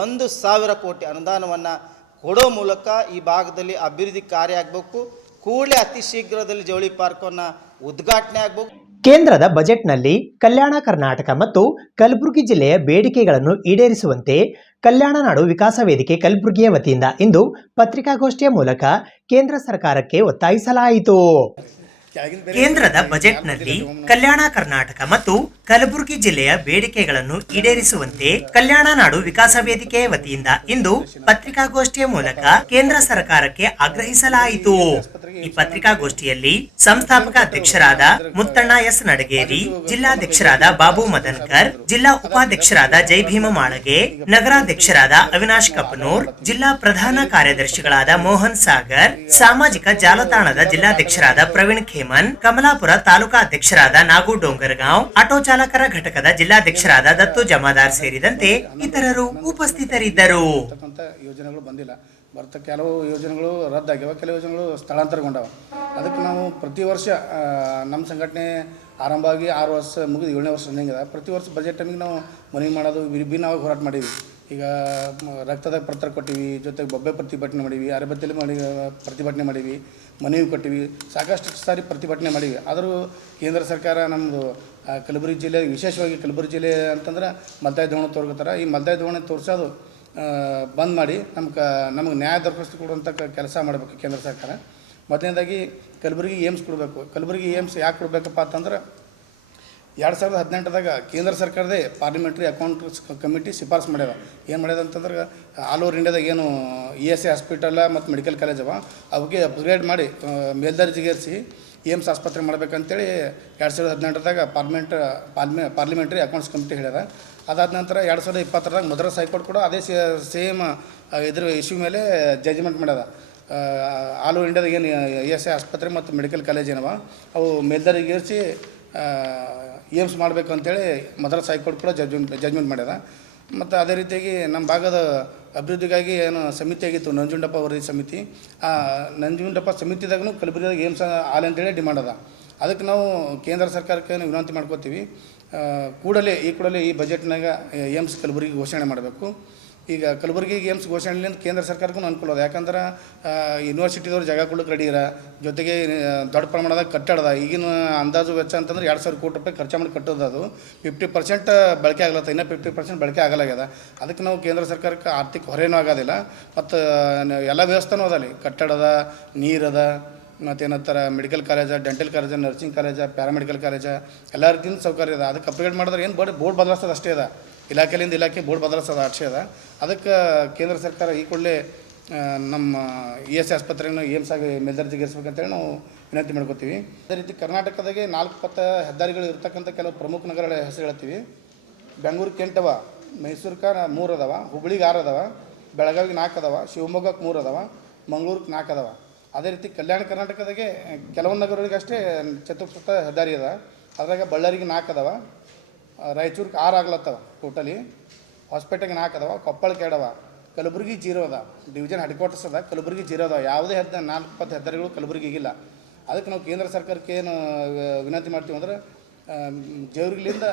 1,000 ಕೋಟಿ ಅನುದಾನವನ್ನು ಕೊಡೋ ಮೂಲಕ ಈ ಭಾಗದಲ್ಲಿ ಅಭಿವೃದ್ಧಿ ಕಾರ್ಯ ಆಗಬೇಕು. ಕೂಡಲೇ ಅತಿ ಶೀಘ್ರದಲ್ಲಿ ಜವಳಿ ಪಾರ್ಕನ್ನು ಉದ್ಘಾಟನೆ ಆಗಬೇಕು. ಕೇಂದ್ರದ ಬಜೆಟ್ನಲ್ಲಿ ಕಲ್ಯಾಣ ಕರ್ನಾಟಕ ಮತ್ತು ಕಲಬುರಗಿ ಜಿಲ್ಲೆಯ ಬೇಡಿಕೆಗಳನ್ನು ಈಡೇರಿಸುವಂತೆ ಕಲ್ಯಾಣ ನಾಡು ವಿಕಾಸ ವೇದಿಕೆ ಕಲಬುರಗಿಯ ವತಿಯಿಂದ ಇಂದು ಪತ್ರಿಕಾಗೋಷ್ಠಿಯ ಮೂಲಕ ಕೇಂದ್ರ ಸರ್ಕಾರಕ್ಕೆ ಒತ್ತಾಯಿಸಲಾಯಿತು. ಕೇಂದ್ರದ ಬಜೆಟ್ನಲ್ಲಿ ಕಲ್ಯಾಣ ಕರ್ನಾಟಕ ಮತ್ತು ಕಲಬುರಗಿ ಜಿಲ್ಲೆಯ ಬೇಡಿಕೆಗಳನ್ನು ಈಡೇರಿಸುವಂತೆ ಕಲ್ಯಾಣ ನಾಡು ವಿಕಾಸ ವೇದಿಕೆಯ ವತಿಯಿಂದ ಇಂದು ಪತ್ರಿಕಾಗೋಷ್ಠಿಯ ಮೂಲಕ ಕೇಂದ್ರ ಸರ್ಕಾರಕ್ಕೆ ಆಗ್ರಹಿಸಲಾಯಿತು. ಈ ಪತ್ರಿಕಾಗೋಷ್ಠಿಯಲ್ಲಿ ಸಂಸ್ಥಾಪಕ ಅಧ್ಯಕ್ಷರಾದ ಮುತ್ತಣ್ಣ ಎಸ್ ನಡಗೇರಿ, ಜಿಲ್ಲಾಧ್ಯಕ್ಷರಾದ ಬಾಬು ಮದನ್ಕರ್, ಜಿಲ್ಲಾ ಉಪಾಧ್ಯಕ್ಷರಾದ ಜೈಭೀಮ ಮಾಳಗೆ, ನಗರಾಧ್ಯಕ್ಷರಾದ ಅವಿನಾಶ್ ಕಪನೂರ್, ಜಿಲ್ಲಾ ಪ್ರಧಾನ ಕಾರ್ಯದರ್ಶಿಗಳಾದ ಮೋಹನ್ ಸಾಗರ್, ಸಾಮಾಜಿಕ ಜಾಲತಾಣದ ಜಿಲ್ಲಾಧ್ಯಕ್ಷರಾದ ಪ್ರವೀಣ್ ಖೇಮನ್, ಕಮಲಾಪುರ ತಾಲೂಕಾ ಅಧ್ಯಕ್ಷರಾದ ನಾಗು ಡೋಂಗರ್ಗಾಂವ್, ಆಟೋ ಚಾಲಕರ ಘಟಕದ ಜಿಲ್ಲಾಧ್ಯಕ್ಷರಾದ ದತ್ತು ಜಮಾದಾರ್ ಸೇರಿದಂತೆ ಇತರರು ಉಪಸ್ಥಿತರಿದ್ದರು. ಯೋಜನೆಗಳು ಬಂದಿಲ್ಲ, ಕೆಲವು ಯೋಜನೆಗಳು ರದ್ದಾಗ್ಯಾವ, ಕೆಲವು ಯೋಜನೆಗಳು ಸ್ಥಳಾಂತರಗೊಂಡವ. ಅದಕ್ಕೆ ನಾವು ಪ್ರತಿ ವರ್ಷ ನಮ್ಮ ಸಂಘಟನೆ ಆರಂಭ ಆಗಿ 6 ವರ್ಷ ಮುಗಿದು 7ನೇ ವರ್ಷ ರನ್ನಿಂಗ್ ಅದ. ಪ್ರತಿ ವರ್ಷ ಬಜೆಟ್ ಟೈಮಿಗೆ ನಾವು ಮನವಿ ಮಾಡೋದು ವಿಭಿನ್ನವಾಗಿ ಹೋರಾಟ ಮಾಡೀವಿ. ಈಗ ರಕ್ತದ ಪತ್ರ ಕೊಟ್ಟಿವಿ, ಜೊತೆಗೆ ಬೊಬ್ಬೆ ಪ್ರತಿಭಟನೆ ಮಾಡೀವಿ, ಅರಬತ್ತಲ್ಲಿ ಪ್ರತಿಭಟನೆ ಮಾಡೀವಿ, ಮನವಿ ಕೊಟ್ಟಿವಿ, ಸಾಕಷ್ಟು ಸಾರಿ ಪ್ರತಿಭಟನೆ ಮಾಡೀವಿ. ಆದರೂ ಕೇಂದ್ರ ಸರ್ಕಾರ ನಮ್ಮದು ಕಲಬುರಗಿ ಜಿಲ್ಲೆ, ವಿಶೇಷವಾಗಿ ಕಲಬುರಗಿ ಜಿಲ್ಲೆ ಅಂತಂದ್ರೆ ಮಲ್ತಾಯಿ ಧೋರಣೆ ತೋರ್ಕೊತಾರೆ. ಈ ಮಲ್ತಾಯಿ ಧೋರಣೆ ತೋರಿಸೋದು ಬಂದ್ ಮಾಡಿ ನಮಗೆ ನ್ಯಾಯ ದೊರಕಿಸಿ ಕೊಡುವಂಥ ಕೆಲಸ ಮಾಡಬೇಕು ಕೇಂದ್ರ ಸರ್ಕಾರ. ಮೊದಲನೇದಾಗಿ ಕಲಬುರಗಿ ಏಮ್ಸ್ ಕೊಡಬೇಕು. ಕಲಬುರಗಿ ಏಮ್ಸ್ ಯಾಕೆ ಕೊಡಬೇಕಪ್ಪ ಅಂತಂದ್ರೆ 2018ದಾಗ ಕೇಂದ್ರ ಸರ್ಕಾರದೇ ಪಾರ್ಲಿಮೆಂಟ್ರಿ ಅಕೌಂಟ್ಸ್ ಕಮಿಟಿ ಶಿಫಾರಸು ಮಾಡ್ಯಾವ. ಏನು ಮಾಡ್ಯದ ಅಂತಂದ್ರೆ ಆಲ್ ಓವರ್ ಇಂಡಿಯಾದಾಗ ಏನು ESI ಹಾಸ್ಪಿಟಲ್ ಮತ್ತು ಮೆಡಿಕಲ್ ಕಾಲೇಜ್ ಅವ ಅವಕ್ಕೆ ಅಪ್ಗ್ರೇಡ್ ಮಾಡಿ ಮೇಲ್ದರ್ಜೆಗೇರಿಸಿ ಏಮ್ಸ್ ಆಸ್ಪತ್ರೆ ಮಾಡ್ಬೇಕಂತೇಳಿ 2018ದಾಗ ಪಾರ್ಲಿಮೆಂಟ್ರಿ ಅಕೌಂಟ್ಸ್ ಕಮಿಟಿ ಹೇಳ್ಯಾರ. ಅದಾದ ನಂತರ 2020ದಾಗ ಮದ್ರಾಸ್ ಹೈಕೋರ್ಟ್ ಕೂಡ ಅದೇ ಸೇಮ್ ಇದ್ರ ಇಶ್ಯೂ ಮೇಲೆ ಜಜ್ಮೆಂಟ್ ಮಾಡ್ಯದ. ಆಲ್ ಓವರ್ ಇಂಡಿಯಾದಾಗ ಏನು ESI ಆಸ್ಪತ್ರೆ ಮತ್ತು ಮೆಡಿಕಲ್ ಕಾಲೇಜ್ ಏನವ ಅವು ಮೇಲ್ದರ್ಜೆಗೇರಿಸಿ ಏಮ್ಸ್ ಮಾಡಬೇಕು ಅಂತೇಳಿ ಮದ್ರಾಸ್ ಹೈಕೋರ್ಟ್ ಕೂಡ ಜಜ್ಮೆಂಟ್ ಮಾಡ್ಯದ. ಮತ್ತು ಅದೇ ರೀತಿಯಾಗಿ ನಮ್ಮ ಭಾಗದ ಅಭಿವೃದ್ಧಿಗಾಗಿ ಏನು ಸಮಿತಿ ಆಗಿತ್ತು, ನಂಜುಂಡಪ್ಪ ವರದಿ ಸಮಿತಿ. ಆ ನಂಜುಂಡಪ್ಪ ಸಮಿತಿದಾಗೂ ಕಲಬುರಗಿದಾಗ ಏಮ್ಸ್ ಆಲ್ ಅಂತೇಳಿ ಡಿಮಾಂಡ್ ಅದ. ಅದಕ್ಕೆ ನಾವು ಕೇಂದ್ರ ಸರ್ಕಾರಕ್ಕೆ ವಿನಂತಿ ಮಾಡ್ಕೋತೀವಿ, ಕೂಡಲೇ ಈ ಬಜೆಟ್ನಾಗ ಏಮ್ಸ್ ಕಲಬುರಗಿ ಘೋಷಣೆ ಮಾಡಬೇಕು. ಈಗ ಕಲಬುರಗಿ ಏಮ್ಸ್ ಘೋಷಣೆಯಿಂದ ಕೇಂದ್ರ ಸರ್ಕಾರಕ್ಕೂ ಅನುಕೂಲ ಅದ. ಯಾಕಂದ್ರೆ ಯೂನಿವರ್ಸಿಟಿದವ್ರು ಜಾಗ ಕೊಡೋಕೆ ರೆಡಿ ಇರ, ಜೊತೆಗೆ ದೊಡ್ಡ ಪ್ರಮಾಣದಾಗ ಕಟ್ಟಡದ ಈಗಿನ ಅಂದಾಜು ವೆಚ್ಚ ಅಂತಂದ್ರೆ 2,000 ಕೋಟಿ ರೂಪಾಯಿ ಖರ್ಚು ಮಾಡಿ ಕಟ್ಟೋದು. ಅದು 50% ಬಳಕೆ ಆಗ್ಲತ್ತ, ಇನ್ನೂ 50% ಬಳಕೆ ಆಗಲಾಗ್ಯದ. ಅದಕ್ಕೆ ನಾವು ಕೇಂದ್ರ ಸರ್ಕಾರಕ್ಕೆ ಆರ್ಥಿಕ ಹೊರೇನೂ ಆಗೋದಿಲ್ಲ. ಮತ್ತು ಎಲ್ಲ ವ್ಯವಸ್ಥೆನೂ ಅದಲ್ಲಿ, ಕಟ್ಟಡದ, ನೀರದ, ಮತ್ತು ಏನಂತಾರೆ medical college, dental college, nursing college, paramedical college ಎಲ್ಲ ರೀತಿಯಿಂದ ಸೌಕರ್ಯ ಇದೆ. ಅದಕ್ಕೆ ಅಪ್ಗ್ರೇಡ್ ಮಾಡಿದ್ರೆ ಏನು ಬೋರ್ಡ್ ಬದಲಾಯಿಸೋದು ಅಷ್ಟೇ ಅದ, ಇಲಾಖೆಯಿಂದ ಇಲಾಖೆ ಬೋರ್ಡ್ ಬದಲಾಯಿಸೋದು ಅಷ್ಟೇ ಅದ. ಅದಕ್ಕೆ ಕೇಂದ್ರ ಸರ್ಕಾರ ಈ ಕೂಡಲೇ ನಮ್ಮ ESI ಆಸ್ಪತ್ರೆಯನ್ನು ಏಮ್ಸ್ ಆಗಿ ಮೇಲ್ದರ್ಜೆಗೇರಿಸ್ಬೇಕಂತೇಳಿ ನಾವು ವಿನಂತಿ ಮಾಡ್ಕೋತೀವಿ. ಅದೇ ರೀತಿ ಕರ್ನಾಟಕದಾಗೆ 4 ಪಥ ಹೆದ್ದಾರಿಗಳು ಇರ್ತಕ್ಕಂಥ ಕೆಲವು ಪ್ರಮುಖ ನಗರಗಳ ಹೆಸರು ಹೇಳ್ತೀವಿ. ಬೆಂಗಳೂರಿಗೆ 8 ಅವ, ಮೈಸೂರಿಗೆ 3 ಅದಾವ, ಹುಬ್ಳಿಗೆ 6 ಅದಾವ, ಬೆಳಗಾವಿಗೆ 4 ಅದಾವ, ಶಿವಮೊಗ್ಗಕ್ಕೆ 3 ಅದಾವ, ಮಂಗಳೂರಿಗೆ 4 ಅದಾವ. ಅದೇ ರೀತಿ ಕಲ್ಯಾಣ ಕರ್ನಾಟಕದಾಗೆ ಕೆಲವೊಂದು ನಗರಗಳಿಗೆ ಅಷ್ಟೇ ಚತುಷ್ಪಥ ಹೆದ್ದಾರಿ ಅದ. ಅದ್ರಾಗ ಬಳ್ಳಾರಿಗೆ 4 ಅದಾವ, ರಾಯಚೂರಿಗೆ 6 ಆಗ್ಲತ್ತವ ಟೋಟಲಿ, ಹೊಸಪೇಟೆಗೆ 4 ಅದಾವ, ಕೊಪ್ಪಳಕ್ಕೆ 2 ಅವ, ಕಲಬುರಗಿ 0 ಅದ. ಡಿವಿಷನ್ ಹೆಡ್ಕ್ವಾರ್ಟರ್ಸ್ ಅದ, ಕಲಬುರಗಿ 0 ಅದಾವ. ಯಾವುದೇ 4 ಪಥ ಹೆದ್ದಾರಿಗಳು ಕಲಬುರಗಿಗಿಲ್ಲ. ಅದಕ್ಕೆ ನಾವು ಕೇಂದ್ರ ಸರ್ಕಾರಕ್ಕೆ ಏನು ವಿನಂತಿ ಮಾಡ್ತೀವಿ ಅಂದ್ರೆ ಜೇವರ್ಗಿಲಿಂದ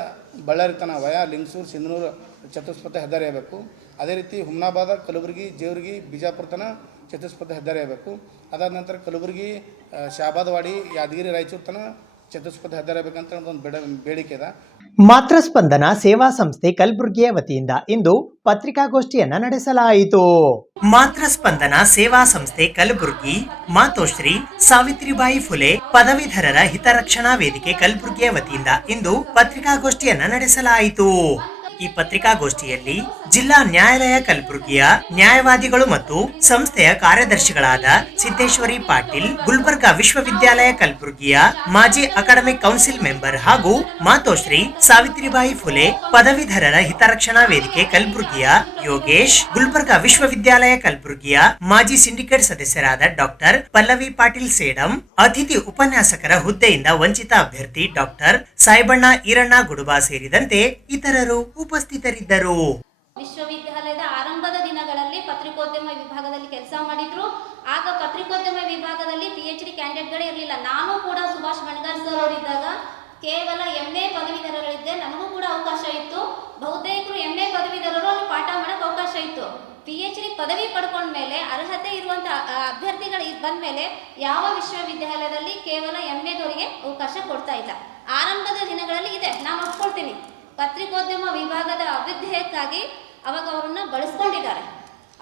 ಬಳ್ಳಾರಿ ತನಕ ವಯಾ ಲಿಂಗಸೂರು ಸಿಂಧನೂರು ಚತುಷ್ಪಥ ಹೆದ್ದಾರಿ ಆಗಬೇಕು. ಅದೇ ರೀತಿ ಹುಮ್ನಾಬಾದ, ಕಲಬುರಗಿ, ಜೇವರ್ಗಿ, ಬಿಜಾಪುರ ತನಕ ಚತುಷ್ಪಥ ಹೆದ್ದಾರಿ ಆಗಬೇಕು. ಅದಾದ ನಂತರ ಕಲಬುರಗಿ, ಶಾಬಾದವಾಡಿ, ಯಾದಗಿರಿ, ರಾಯಚೂರು ತನಕ ಚತುಷ್ಪಥ ಹೆದ್ದಾರಿ ಆಗಬೇಕಂತ ಒಂದು ಬೇಡಿಕೆ ಇದೆ. ಮಾತೃ ಸ್ಪಂದನ ಸೇವಾ ಸಂಸ್ಥೆ ಕಲಬುರಗಿಯ ವತಿಯಿಂದ ಇಂದು ಪತ್ರಿಕಾಗೋಷ್ಠಿಯನ್ನ ನಡೆಸಲಾಯಿತು. ಮಾತೃ ಸ್ಪಂದನ ಸೇವಾ ಸಂಸ್ಥೆ ಕಲಬುರಗಿ ಮಾತೋಶ್ರೀ ಸಾವಿತ್ರಿಬಾಯಿ ಫುಲೆ ಪದವೀಧರರ ಹಿತರಕ್ಷಣಾ ವೇದಿಕೆ ಕಲಬುರಗಿಯ ವತಿಯಿಂದ ಇಂದು ಪತ್ರಿಕಾಗೋಷ್ಠಿಯನ್ನ ನಡೆಸಲಾಯಿತು. ಈ ಪತ್ರಿಕಾಗೋಷ್ಠಿಯಲ್ಲಿ ಜಿಲ್ಲಾ ನ್ಯಾಯಾಲಯ ಕಲಬುರಗಿಯ ನ್ಯಾಯವಾದಿಗಳು ಮತ್ತು ಸಂಸ್ಥೆಯ ಕಾರ್ಯದರ್ಶಿಗಳಾದ ಸಿದ್ದೇಶ್ವರಿ ಪಾಟೀಲ್, ಗುಲ್ಬರ್ಗಾ ವಿಶ್ವವಿದ್ಯಾಲಯ ಕಲಬುರಗಿಯ ಮಾಜಿ ಅಕಾಡೆಮಿಕ್ ಕೌನ್ಸಿಲ್ ಮೆಂಬರ್ ಹಾಗೂ ಮಾತೋಶ್ರೀ ಸಾವಿತ್ರಿಬಾಯಿ ಫುಲೆ ಪದವೀಧರರ ಹಿತರಕ್ಷಣಾ ವೇದಿಕೆ ಕಲಬುರಗಿಯ ಯೋಗೇಶ್, ಗುಲ್ಬರ್ಗಾ ವಿಶ್ವವಿದ್ಯಾಲಯ ಕಲಬುರಗಿಯ ಮಾಜಿ ಸಿಂಡಿಕೇಟ್ ಸದಸ್ಯರಾದ ಡಾಕ್ಟರ್ ಪಲ್ಲವಿ ಪಾಟೀಲ್ ಸೇಡಂ, ಅತಿಥಿ ಉಪನ್ಯಾಸಕರ ಹುದ್ದೆಯಿಂದ ವಂಚಿತ ಅಭ್ಯರ್ಥಿ ಡಾಕ್ಟರ್ ಸಾಯಿಬಣ್ಣ ಈರಣ್ಣ ಗುಡುಬಾ ಸೇರಿದಂತೆ ಇತರರು ಉಪಸ್ಥಿತರಿದ್ದರು. ವಿಶ್ವವಿದ್ಯಾಲಯದ ಆರಂಭದ ದಿನಗಳಲ್ಲಿ ಪತ್ರಿಕೋದ್ಯಮ ವಿಭಾಗದಲ್ಲಿ ಕೆಲಸ ಮಾಡಿದ್ರು. ಆಗ ಪತ್ರಿಕೋದ್ಯಮ ವಿಭಾಗದಲ್ಲಿ PhD ಕ್ಯಾಂಡಿಡೇಟ್ಗಳೇ ಇರಲಿಲ್ಲ. ನಾನು ಕೂಡ ಸುಭಾಷ್ ಬಣಗಾರ್ ಸರ್ ಅವರಿದ್ದಾಗ ಕೇವಲ MA ಪದವೀಧರರಿದ್ದೆ. ನನಗೂ ಕೂಡ ಅವಕಾಶ ಇತ್ತು. ಬಹುತೇಕರು MA ಪದವೀಧರರು ಅಲ್ಲಿ ಪಾಠ ಮಾಡಕ್ಕೆ ಅವಕಾಶ ಇತ್ತು. PhD ಪದವಿ ಪಡ್ಕೊಂಡ ಮೇಲೆ ಅರ್ಹತೆ ಇರುವಂತ ಅಭ್ಯರ್ಥಿಗಳು ಬಂದ ಮೇಲೆ ಯಾವ ವಿಶ್ವವಿದ್ಯಾಲಯದಲ್ಲಿ ಕೇವಲ MAದವರಿಗೆ ಅವಕಾಶ ಕೊಡ್ತಾ ಇಲ್ಲ. ಆರಂಭದ ದಿನಗಳಲ್ಲಿ ಇದೆ, ನಾನು ಒಪ್ಕೊಳ್ತೀನಿ. ಪತ್ರಿಕೋದ್ಯಮ ವಿಭಾಗದ ಅಭ್ಯುದಯಕ್ಕಾಗಿ ಅವಾಗ ಅವರನ್ನ ಬಳಸ್ಕೊಂಡಿದ್ದಾರೆ.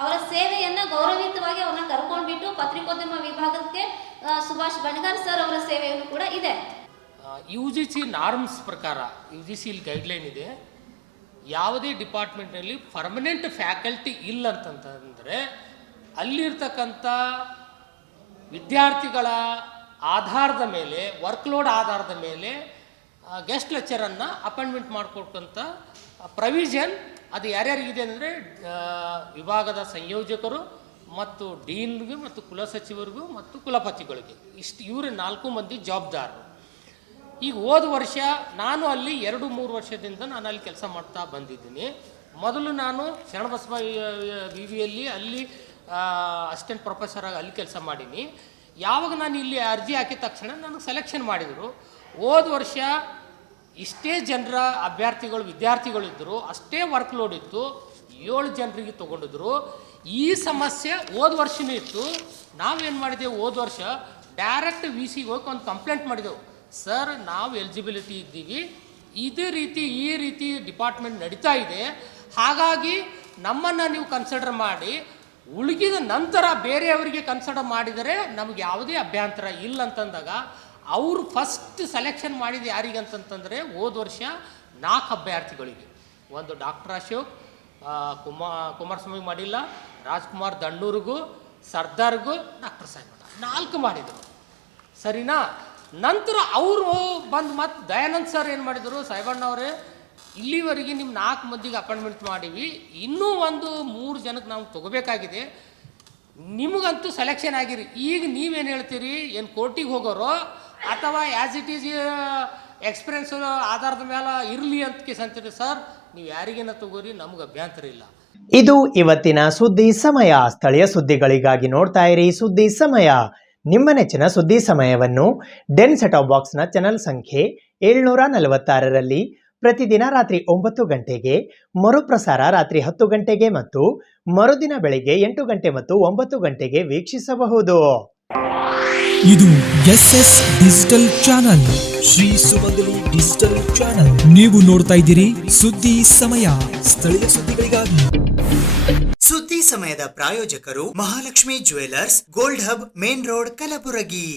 ಅವರ ಸೇವೆಯನ್ನ ಗೌರವಿತವಾಗಿ ಅವ್ರನ್ನ ಕರ್ಕೊಂಡ್ಬಿಟ್ಟು ಪತ್ರಿಕೋದ್ಯಮ ವಿಭಾಗಕ್ಕೆ ಸುಭಾಷ್ ಬಣಗಾರ್ ಸರ್ ಅವರ ಸೇವೆಯನ್ನು ಕೂಡ ಇದೆ. UGC ನಾರ್ಮ್ಸ್ ಪ್ರಕಾರ UGC ಗೈಡ್ಲೈನ್ ಇದೆ, ಯಾವುದೇ ಡಿಪಾರ್ಟ್ಮೆಂಟ್ನಲ್ಲಿ ಪರ್ಮನೆಂಟ್ ಫ್ಯಾಕಲ್ಟಿ ಇಲ್ಲ ಅಂತಂತಂದರೆ ಅಲ್ಲಿರ್ತಕ್ಕಂಥ ವಿದ್ಯಾರ್ಥಿಗಳ ಆಧಾರದ ಮೇಲೆ, ವರ್ಕ್ಲೋಡ್ ಆಧಾರದ ಮೇಲೆ ಗೆಸ್ಟ್ ಲೆಕ್ಚರನ್ನು ಅಪಾಯಿಂಟ್ಮೆಂಟ್ ಮಾಡಿಕೊಟ್ಟಂಥ ಪ್ರೊವಿಷನ್ ಅದು ಯಾರ್ಯಾರಿಗಿದೆ ಅಂದರೆ ವಿಭಾಗದ ಸಂಯೋಜಕರು ಮತ್ತು ಡೀನ್ಗೆ ಮತ್ತು ಕುಲಸಚಿವರಿಗೂ ಮತ್ತು ಕುಲಪತಿಗಳಿಗೆ ಇವರು 4 ಮಂದಿ ಜವಾಬ್ದಾರರು. ಈಗ ಹೋದ ವರ್ಷ ನಾನು ಅಲ್ಲಿ 2-3 ವರ್ಷದಿಂದ ನಾನು ಅಲ್ಲಿ ಕೆಲಸ ಮಾಡ್ತಾ ಬಂದಿದ್ದೀನಿ. ಮೊದಲು ನಾನು ಶರಣಬಸವ ವಿವಿಯಲ್ಲಿ ಅಲ್ಲಿ ಅಸಿಸ್ಟೆಂಟ್ ಪ್ರೊಫೆಸರ್ ಆಗಿ ಅಲ್ಲಿ ಕೆಲಸ ಮಾಡೀನಿ. ಯಾವಾಗ ನಾನು ಇಲ್ಲಿ ಅರ್ಜಿ ಹಾಕಿದ ತಕ್ಷಣ ನನಗೆ ಸೆಲೆಕ್ಷನ್ ಮಾಡಿದರು. ಹೋದ ವರ್ಷ ಇಷ್ಟೇ ಜನರ ಅಭ್ಯರ್ಥಿಗಳು ವಿದ್ಯಾರ್ಥಿಗಳಿದ್ದರು, ಅಷ್ಟೇ ವರ್ಕ್ ಲೋಡ್ ಇತ್ತು, 7 ಜನರಿಗೆ ತೊಗೊಂಡಿದ್ರು. ಈ ಸಮಸ್ಯೆ ಹೋದ ವರ್ಷವೂ ಇತ್ತು. ನಾವೇನು ಮಾಡಿದೆವು, ಹೋದ ವರ್ಷ ಡೈರೆಕ್ಟ್ VCಗೆ ಹೋಗಿ ಒಂದು ಕಂಪ್ಲೇಂಟ್ ಮಾಡಿದೆವು. ಸರ್, ನಾವು ಎಲಿಜಿಬಿಲಿಟಿ ಇದ್ದೀವಿ, ಈ ರೀತಿ ಡಿಪಾರ್ಟ್ಮೆಂಟ್ ನಡೀತಾ ಇದೆ, ಹಾಗಾಗಿ ನಮ್ಮನ್ನು ನೀವು ಕನ್ಸಿಡರ್ ಮಾಡಿ ಉಳುಗಿದ ನಂತರ ಬೇರೆಯವರಿಗೆ ಕನ್ಸಿಡರ್ ಮಾಡಿದರೆ ನಮಗೆ ಯಾವುದೇ ಅಭ್ಯಂತರ ಇಲ್ಲ ಅಂತಂದಾಗ ಅವರು ಫಸ್ಟ್ ಸೆಲೆಕ್ಷನ್ ಮಾಡಿದ ಯಾರಿಗೆ ಅಂತಂತಂದರೆ ಹೋದ ವರ್ಷ 4 ಅಭ್ಯರ್ಥಿಗಳಿಗೆ, ಒಂದು ಡಾಕ್ಟರ್ ಅಶೋಕ್, ಕುಮಾರಸ್ವಾಮಿ ಮಾಡಿಲ್ಲ, ರಾಜ್ಕುಮಾರ್ ದಂಡೂರಿಗೂ, ಸರ್ದಾರ್ಗೂ, ಡಾಕ್ಟರ್ ಸಾಹೇಬಣ್ಣ 4 ಮಾಡಿದರು, ಸರಿನಾ? ನಂತರ ಅವರು ಬಂದು ಮತ್ತು ದಯಾನಂದ್ ಸರ್ ಏನು ಮಾಡಿದರು, ಸಾಹೇಬಣ್ಣ ಅವರೇ ಇಲ್ಲಿವರೆಗೆ ನಿಮ್ಮ 4 ಮಂದಿಗೆ ಅಪಾಯಿಂಟ್ಮೆಂಟ್ ಮಾಡೀವಿ, ಇನ್ನೂ ಒಂದು 3 ಜನಕ್ಕೆ ನಾವು ತಗೋಬೇಕಾಗಿದೆ, ನಿಮಗಂತೂ ಸೆಲೆಕ್ಷನ್ ಆಗಿರಿ, ಈಗ ನೀವೇನು ಹೇಳ್ತೀರಿ, ಏನು ಕೋರ್ಟಿಗೆ ಹೋಗೋರೋ ಅಥವಾ ಆ್ಯಸ್ ಇಟ್ ಈಸ್ ಎಕ್ಸ್ಪೀರಿಯನ್ಸ್ ಆಧಾರದ ಮೇಲೆ ಇರಲಿ ಅಂತ ಅಂತೀರಿ. ಸರ್ ನೀವು ಯಾರಿಗೇನ ತಗೋರಿ, ನಮಗೆ ಅಭ್ಯಂತರ ಇಲ್ಲ. ಇದು ಇವತ್ತಿನ ಸುದ್ದಿ ಸಮಯ. ಸ್ಥಳೀಯ ಸುದ್ದಿಗಳಿಗಾಗಿ ನೋಡ್ತಾ ಇರಿ ಸುದ್ದಿ ಸಮಯ. ನಿಮ್ಮ ನೆಚ್ಚಿನ ಸುದ್ದಿ ಸಮಯವನ್ನು ಡೆನ್ ಸೆಟಾಪ್ ಬಾಕ್ಸ್ನ ಚಾನಲ್ ಸಂಖ್ಯೆ 746ರಲ್ಲಿ ಪ್ರತಿದಿನ ರಾತ್ರಿ 9 ಗಂಟೆಗೆ, ಮರುಪ್ರಸಾರ ರಾತ್ರಿ 10 ಗಂಟೆಗೆ ಮತ್ತು ಮರುದಿನ ಬೆಳಿಗ್ಗೆ 8 ಗಂಟೆ ಮತ್ತು 9 ಗಂಟೆಗೆ ವೀಕ್ಷಿಸಬಹುದು. ಇದು SS ಡಿಜಿಟಲ್ ಚಾನಲ್, ಶ್ರೀ ಸುಮಂಗಲಿ ಡಿಜಿಟಲ್ ಚಾನಲ್. ನೀವು ನೋಡ್ತಾ ಇದ್ದೀರಿ ಸುದ್ದಿ ಸಮಯ, ಸ್ಥಳೀಯ ಸುದ್ದಿಗಳಿಗಾಗಿ. ಸುದ್ದಿ ಸಮಯದ ಪ್ರಾಯೋಜಕರು Mahalakshmi jewellers, gold hub, main road, Kalaburagi.